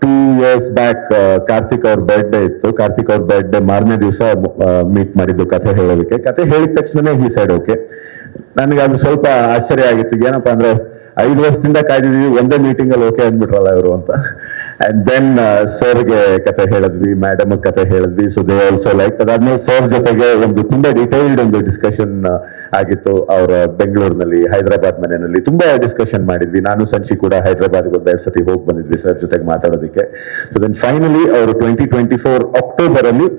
2 years ಬ್ಯಾಕ್ ಕಾರ್ತಿಕ್ ಅವ್ರ ಬರ್ಡೇ ಇತ್ತು. ಕಾರ್ತಿಕ್ ಅವ್ರ ಬರ್ಡೇ ಮಾರನೇ ದಿವಸ ಮೀಟ್ ಮಾಡಿದ್ದು ಕಥೆ ಹೇಳೋದಕ್ಕೆ. ಕಥೆ ಹೇಳಿದ ತಕ್ಷಣ ಈ ಸೈಡ್ ಓಕೆ. ನನಗೆ ಅದು ಸ್ವಲ್ಪ ಆಶ್ಚರ್ಯ ಆಗಿತ್ತು. ಏನಪ್ಪಾ ಅಂದ್ರೆ 5 ವರ್ಷದಿಂದ ಕಾಯ್ದಿದ್ವಿ, ಒಂದೇ ಮೀಟಿಂಗ್ ಅಲ್ಲಿ ಓಕೆ ಅಂದ್ಬಿಟ್ರಲ್ಲ ಇವರು ಅಂತ. ಅಂಡ್ ದೆನ್ ಸರ್ಗೆ ಕತೆ ಹೇಳಿದ್ವಿ, ಮೇಡಮ್ ಕತೆ ಹೇಳಿದ್ವಿ. So they also like. ಅದಾದ್ಮೇಲೆ ಸರ್ ಜೊತೆಗೆ ಒಂದು ತುಂಬಾ ಡಿಟೈಲ್ಡ್ ಒಂದು ಡಿಸ್ಕಷನ್ ಆಗಿತ್ತು. ಅವರ ಬೆಂಗಳೂರಿನಲ್ಲಿ, ಹೈದರಾಬಾದ್ ಮನೆಯಲ್ಲಿ ತುಂಬಾ ಡಿಸ್ಕಷನ್ ಮಾಡಿದ್ವಿ. ನಾನು ಸಂಚಿ ಕೂಡ ಹೈದರಾಬಾದ್ಗೆ 1-2 ಸತಿ ಹೋಗಿ ಬಂದಿದ್ವಿ ಸರ್ ಜೊತೆಗೆ ಮಾತಾಡೋದಕ್ಕೆ. ಸೊ ದೆನ್ ಫೈನಲಿ ಅವರು 2024 ಅಕ್ಟೋಬರ್ ಅಲ್ಲಿ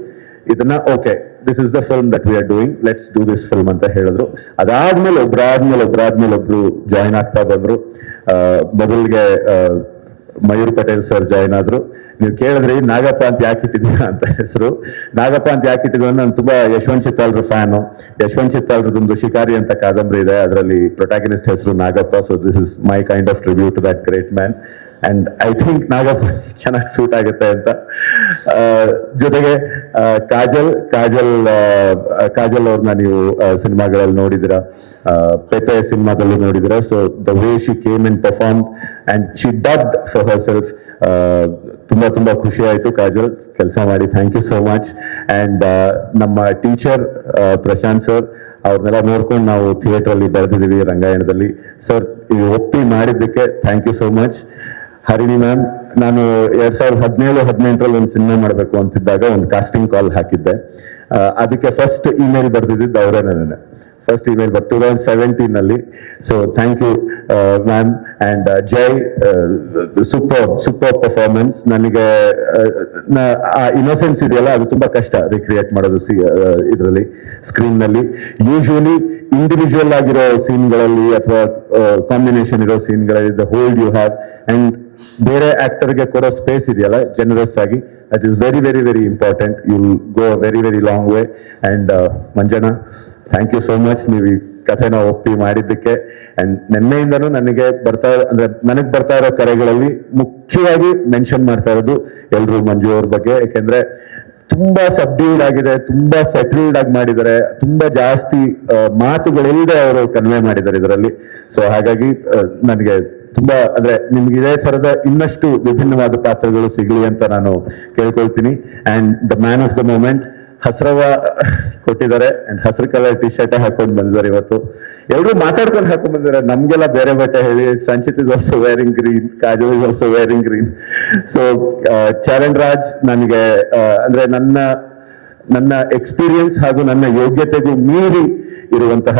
ಇದನ್ನ okay, this is the film that we are doing, let's do this film ಅಂತ ಹೇಳಿದ್ರು. ಅದಾದ್ಮೇಲೆ ಒಬ್ರು ಜಾಯಿನ್ ಆಗ್ತಾ ಬಂದ್ರು. ಮೊದಲಿಗೆ ಮಯೂರ್ ಪಟೇಲ್ ಸರ್ ಜಾಯಿನ್ ಆದ್ರು. ನೀವು ಕೇಳಿದ್ರಿ ನಾಗಪ್ಪ ಅಂತ ಯಾಕೆ ಇಟ್ಟಿದ್ದೀರಾ ಅಂತ ಹೆಸರು. ನಾಗಪ್ಪ ಅಂತ ಯಾಕೆ ಇಟ್ಟಿದ್ರು ನಾನು ತುಂಬಾ ಯಶವಂತ್ ಚಿತ್ತಾಲ್ರ ಫ್ಯಾನು. ಯಶವಂತ್ ಚಿತ್ತಾಲ್ರದೊಂದು ಶಿಕಾರಿ ಅಂತ ಕಾದಂಬರಿ ಇದೆ, ಅದರಲ್ಲಿ ಪ್ರೊಟ್ಯಾಗನಿಸ್ಟ್ ಹೆಸರು Nagappa. So this is my kind of tribute to that great man. And I think Nagappa ಚೆನ್ನಾಗಿ ಸೂಟ್ ಆಗುತ್ತೆ ಅಂತ. ಜೊತೆಗೆ ಕಾಜಲ್ ಅವ್ರನ್ನ ನೀವು ಸಿನಿಮಾಗಳಲ್ಲಿ ನೋಡಿದಿರ, ಪೆಪೆ ಸಿನಿಮಾದಲ್ಲಿ ನೋಡಿದಿರ. So the way she came and perform and she dubbed for herself. ತುಂಬಾ ಖುಷಿ ಆಯ್ತು ಕಾಜಲ್ ಕೆಲಸ ಮಾಡಿ. Thank you so much. And ನಮ್ಮ ಟೀಚರ್ ಪ್ರಶಾಂತ್ ಸರ್, ಅವ್ರನ್ನೆಲ್ಲ ನೋಡ್ಕೊಂಡು ನಾವು ಥಿಯೇಟರ್ ಅಲ್ಲಿ ಬರೆದಿದ್ದೀವಿ ರಂಗಾಯಣದಲ್ಲಿ. ಸರ್ ಒಪ್ಪಿ ಮಾಡಿದ್ದಕ್ಕೆ thank you so much. Harini ma'am, ನಾನು 2017-18 ಒಂದು ಸಿನಿಮಾ ಮಾಡಬೇಕು ಅಂತಿದ್ದಾಗ ಒಂದು ಕಾಸ್ಟಿಂಗ್ ಕಾಲ್ ಹಾಕಿದ್ದೆ. ಅದಕ್ಕೆ ಫಸ್ಟ್ ಇಮೇಲ್ ಬರ್ದಿದ್ದು ಅವರೇ ನನಗೆ. ಫಸ್ಟ್ ಇಮೇಲ್ 2017 ಅಲ್ಲಿ. So thank you ma'am. And Jai, super performance. ನನಗೆ ಆ ಇನ್ನೋಸೆನ್ಸ್ ಇದೆಯಲ್ಲ, ಅದು ತುಂಬಾ ಕಷ್ಟ ರಿಕ್ರಿಯೇಟ್ ಮಾಡೋದು ಇದರಲ್ಲಿ ಸ್ಕ್ರೀನ್ ನಲ್ಲಿ. ಯೂಶುವಲಿ ಇಂಡಿವಿಜುವಲ್ ಆಗಿರೋ ಸೀನ್ಗಳಲ್ಲಿ ಅಥವಾ ಕಾಂಬಿನೇಷನ್ ಇರೋ ಸೀನ್ಗಳಲ್ಲಿ the hold you have, and ಬೇರೆ ಆಕ್ಟರ್ಗೆ ಕೊಡೋ ಸ್ಪೇಸ್ ಇದೆಯಲ್ಲ ಜನರಸ್ ಆಗಿ, that is very very very important. You will go a very very long way. And ಮಂಜನಾ, ಥ್ಯಾಂಕ್ ಯು ಸೋ ಮಚ್ ನೀವು ಈ ಕಥೆನ ಒಪ್ಪಿ ಮಾಡಿದ್ದಕ್ಕೆ. ಅಂಡ್ ನಿನ್ನೆಯಿಂದನೂ ನನಗೆ ಬರ್ತಾ ಇರೋ ಕರೆಗಳಲ್ಲಿ ಮುಖ್ಯವಾಗಿ ಮೆನ್ಷನ್ ಮಾಡ್ತಾ ಇರೋದು ಎಲ್ರು ಮಂಜು ಅವ್ರ ಬಗ್ಗೆ. ಯಾಕೆಂದ್ರೆ ತುಂಬಾ ಸಬ್ಡ್ಯೂಡ್ ಆಗಿದೆ, ತುಂಬಾ ಸೆಟಲ್ಡ್ ಆಗಿ ಮಾಡಿದ್ದಾರೆ, ತುಂಬಾ ಜಾಸ್ತಿ ಮಾತುಗಳಿಲ್ಲದೆ ಅವರು ಕನ್ವೆ ಮಾಡಿದ್ದಾರೆ ಇದರಲ್ಲಿ. ಸೊ ಹಾಗಾಗಿ ನನಗೆ ತುಂಬಾ ಅಂದ್ರೆ ನಿಮ್ಗೆ ಇದೇ ತರದ ಇನ್ನಷ್ಟು ವಿಭಿನ್ನವಾದ ಪಾತ್ರಗಳು ಸಿಗ್ಲಿ ಅಂತ ನಾನು ಕೇಳ್ಕೊಳ್ತೀನಿ. And the man of the moment ಹಸ್ರವ ಕೊಟ್ಟಿದ್ದಾರೆ. ಅಂಡ್ ಹಸಿರು ಕಲರ್ ಟಿ ಶರ್ಟ್ ಹಾಕೊಂಡು ಬಂದಿದ್ದಾರೆ ಇವತ್ತು. ಎಲ್ಲರೂ ಮಾತಾಡ್ಕೊಂಡು ಹಾಕೊಂಡ್ ಬಂದಿದ್ದಾರೆ. ನಮ್ಗೆಲ್ಲ ಬೇರೆ ಬಟ್ಟೆ ಹೇಳಿ. Sanchit is also varying green, Kajal is also varying green. So Charan Raj ನನಗೆ ಅಂದ್ರೆ ನನ್ನ ಎಕ್ಸ್ಪೀರಿಯನ್ಸ್ ಹಾಗೂ ನನ್ನ ಯೋಗ್ಯತೆಗೂ ಮೀರಿ ಇರುವಂತಹ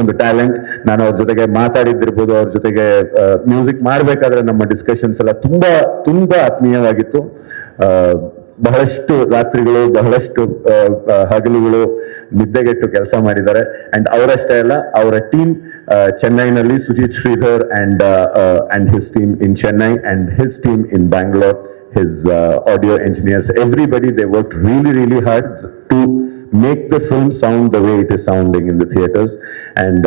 ಒಂದು ಟ್ಯಾಲೆಂಟ್. ನಾನು ಅವ್ರ ಜೊತೆಗೆ ಮಾತಾಡಿದ್ದಿರ್ಬೋದು, ಅವ್ರ ಜೊತೆಗೆ ಮ್ಯೂಸಿಕ್ ಮಾಡ್ಬೇಕಾದ್ರೆ ನಮ್ಮ ಡಿಸ್ಕಷನ್ಸ್ ಎಲ್ಲ ತುಂಬಾ ಆತ್ಮೀಯವಾಗಿತ್ತು. ಬಹಳಷ್ಟು ರಾತ್ರಿಗಳು, ಬಹಳಷ್ಟು ಹಗಲುಗಳು ನಿದ್ದೆಗೆಟ್ಟು ಕೆಲಸ ಮಾಡಿದ್ದಾರೆ. ಅಂಡ್ ಅವರಷ್ಟೇ ಅಲ್ಲ, ಅವರ ಟೀಮ್ ಚೆನ್ನೈನಲ್ಲಿ, Sujith Sridhar and his team in Chennai and his team in Bangalore, his audio engineers, everybody, they worked really, really hard to make the film sound the way it is sounding in the theaters. And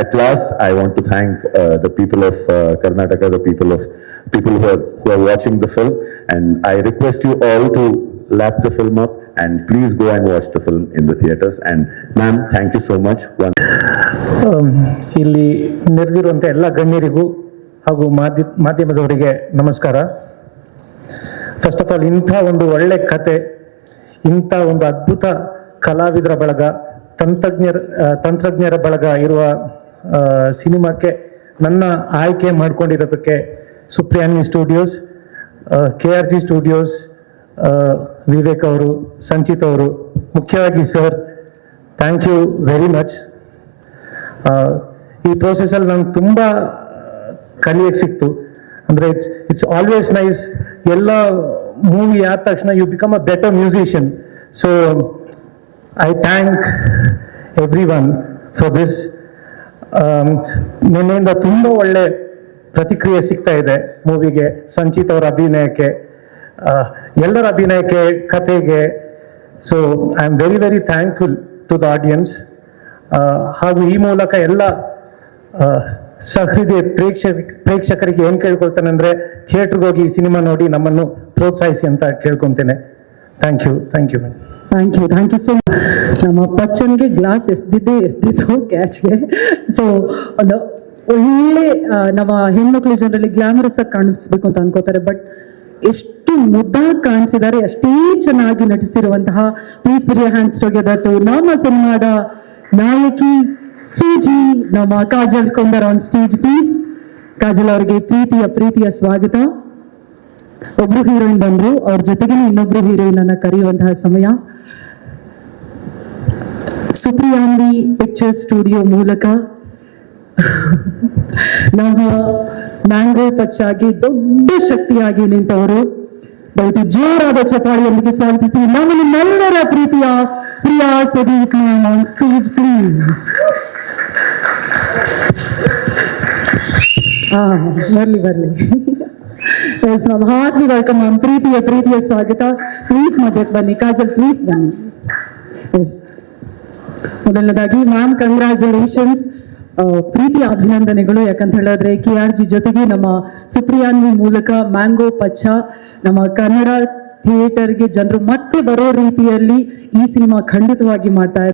at last, I want to thank the people of Karnataka, the people who are watching the film. And I request you all to lap the film up and please go and watch the film in the theaters. And ma'am, thank you so much. ಇಲ್ಲಿ ನೆರೆದಿರುವಂಥ ಎಲ್ಲ ಗಣ್ಯರಿಗೂ ಹಾಗೂ ಮಾಧ್ಯಮದವರಿಗೆ ನಮಸ್ಕಾರ. First of all, ಇಂಥ ಒಂದು ಒಳ್ಳೆ ಕತೆ, ಇಂಥ ಒಂದು ಅದ್ಭುತ ಕಲಾವಿದರ ಬಳಗ, ತಂತ್ರಜ್ಞರ ಬಳಗ ಇರುವ ಸಿನಿಮಾಕ್ಕೆ ನನ್ನ ಆಯ್ಕೆ ಮಾಡ್ಕೊಂಡಿರೋದಕ್ಕೆ Supriyanvi studios, KRG studios, Vivek ಅವರು, ಸಂಚಿತ್ ಅವರು, ಮುಖ್ಯವಾಗಿ sir, thank you very much. ಈ ಪ್ರೋಸೆಸ್ಸಲ್ಲಿ ನಂಗೆ ತುಂಬ ಕಲಿಯಕ್ಕೆ ಸಿಕ್ತು. ಅಂದರೆ ಇಟ್ಸ್ ಆಲ್ವೇಸ್ ನೈಸ್. ಎಲ್ಲ ಮೂವಿ ಆದ ತಕ್ಷಣ you become a better musician. So I thank everyone for this. ನಿನ್ನೆಯಿಂದ ತುಂಬ ಒಳ್ಳೆ ಪ್ರತಿಕ್ರಿಯೆ ಸಿಗ್ತಾ ಇದೆ ಮೂವಿಗೆ, ಸಂಚಿತ್ ಅವರ ಅಭಿನಯಕ್ಕೆ, ಎಲ್ಲರ ಅಭಿನಯಕ್ಕೆ, ಕಥೆಗೆ. So I am very very thankful to the audience. ಹಾಗೂ ಈ ಮೂಲಕ ಎಲ್ಲ ಸಹೃದಯ ಪ್ರೇಕ್ಷಕರಿಗೆ ಏನು ಕೇಳ್ಕೊಳ್ತಾನೆ ಅಂದರೆ, ಥಿಯೇಟ್ರಿಗೆ ಹೋಗಿ ಈ ಸಿನಿಮಾ ನೋಡಿ ನಮ್ಮನ್ನು ಪ್ರೋತ್ಸಾಹಿಸಿ ಅಂತ ಕೇಳ್ಕೊತೇನೆ. Thank you. Thank you so much. ನಮ್ಮ ಪಚ್ಚನ್ಗೆ ಗ್ಲಾಸ್ ಎಸ್ದಿದ್ದು ಕ್ಯಾಚ್ಗೆ. ಸೊ ಒಂದು ಒಳ್ಳೆ ನಮ್ಮ ಹೆಣ್ಮಕ್ಳು ಜನರಲ್ಲಿ ಗ್ಲಾಮರಸ್ ಆಗಿ ಕಾಣಿಸ್ಬೇಕು ಅಂತ ಅನ್ಕೋತಾರೆ, ಬಟ್ ಎಷ್ಟು ಮುದ್ದಾಗಿ ಕಾಣಿಸಿದ್ದಾರೆ, ಅಷ್ಟೇ ಚೆನ್ನಾಗಿ ನಟಿಸಿರುವಂತಹ please put your hands together to ನಮ್ಮ ಸಿನಿಮಾದ ನಾಯಕಿ ಸೂಜಿ, ನಮ್ಮ Kajal Kondar on stage please. Kajal ಅವರಿಗೆ ಪ್ರೀತಿಯ ಸ್ವಾಗತ. ಒಬ್ರು ಹೀರೋಯಿನ್ ಬಂದ್ರು, ಅವ್ರ ಜೊತೆಗೆ ಇನ್ನೊಬ್ರು ಹೀರೋಯಿನ್ ಅನ್ನ ಕರೆಯುವಂತಹ ಸಮಯ. ಸುಪ್ರಿಯಾನ್ವಿ ಪಿಕ್ಚರ್ ಸ್ಟುಡಿಯೋ ಮೂಲಕ ನಮ್ಮ ಮ್ಯಾಂಗೋ ಪಚ್ಚಾಗಿ ದೊಡ್ಡ ಶಕ್ತಿಯಾಗಿ ನಿಂತವರು, ದಯವಿಟ್ಟು ಜೋರಾದ ಚಪಾಳಿಯೊಂದಿಗೆ ಸ್ವಾಗತಿಸಿ ನಾವು ನಿಮ್ಮೆಲ್ಲರ ಪ್ರಿಯ ಸದೀಪ್ ಆನ್ ಸ್ಟೇಜ್ ಪ್ಲೀಸ್. ಬರ್ಲಿ yes ma'am, heartly welcome ma'am. ಪ್ರೀತಿಯ ಸ್ವಾಗತ. ಪ್ಲೀಸ್ ಮಧ್ಯಕ್ಕೆ ಬನ್ನಿ. ಕಾಜಲ್ ಪ್ಲೀಸ್ ಬನ್ನಿ. ಎಸ್, ಮೊದಲನೇದಾಗಿ ಮ್ಯಾಮ್ ಕಂಗ್ರ್ಯಾಚುಲೇಷನ್ಸ್, ಪ್ರೀತಿಯ ಅಭಿನಂದನೆಗಳು. ಯಾಕಂತ ಹೇಳಿದ್ರೆ KRG ಜೊತೆಗೆ ನಮ್ಮ ಸುಪ್ರಿಯಾನ್ವಿ ಮೂಲಕ ಮ್ಯಾಂಗೋ ಪಚ್ಚ ನಮ್ಮ ಕನ್ನಡ ಥಿಯೇಟರ್ಗೆ ಜನರು ಮತ್ತೆ ಬರೋ ರೀತಿಯಲ್ಲಿ ಈ ಸಿನಿಮಾ ಖಂಡಿತವಾಗಿ ಮಾಡ್ತಾ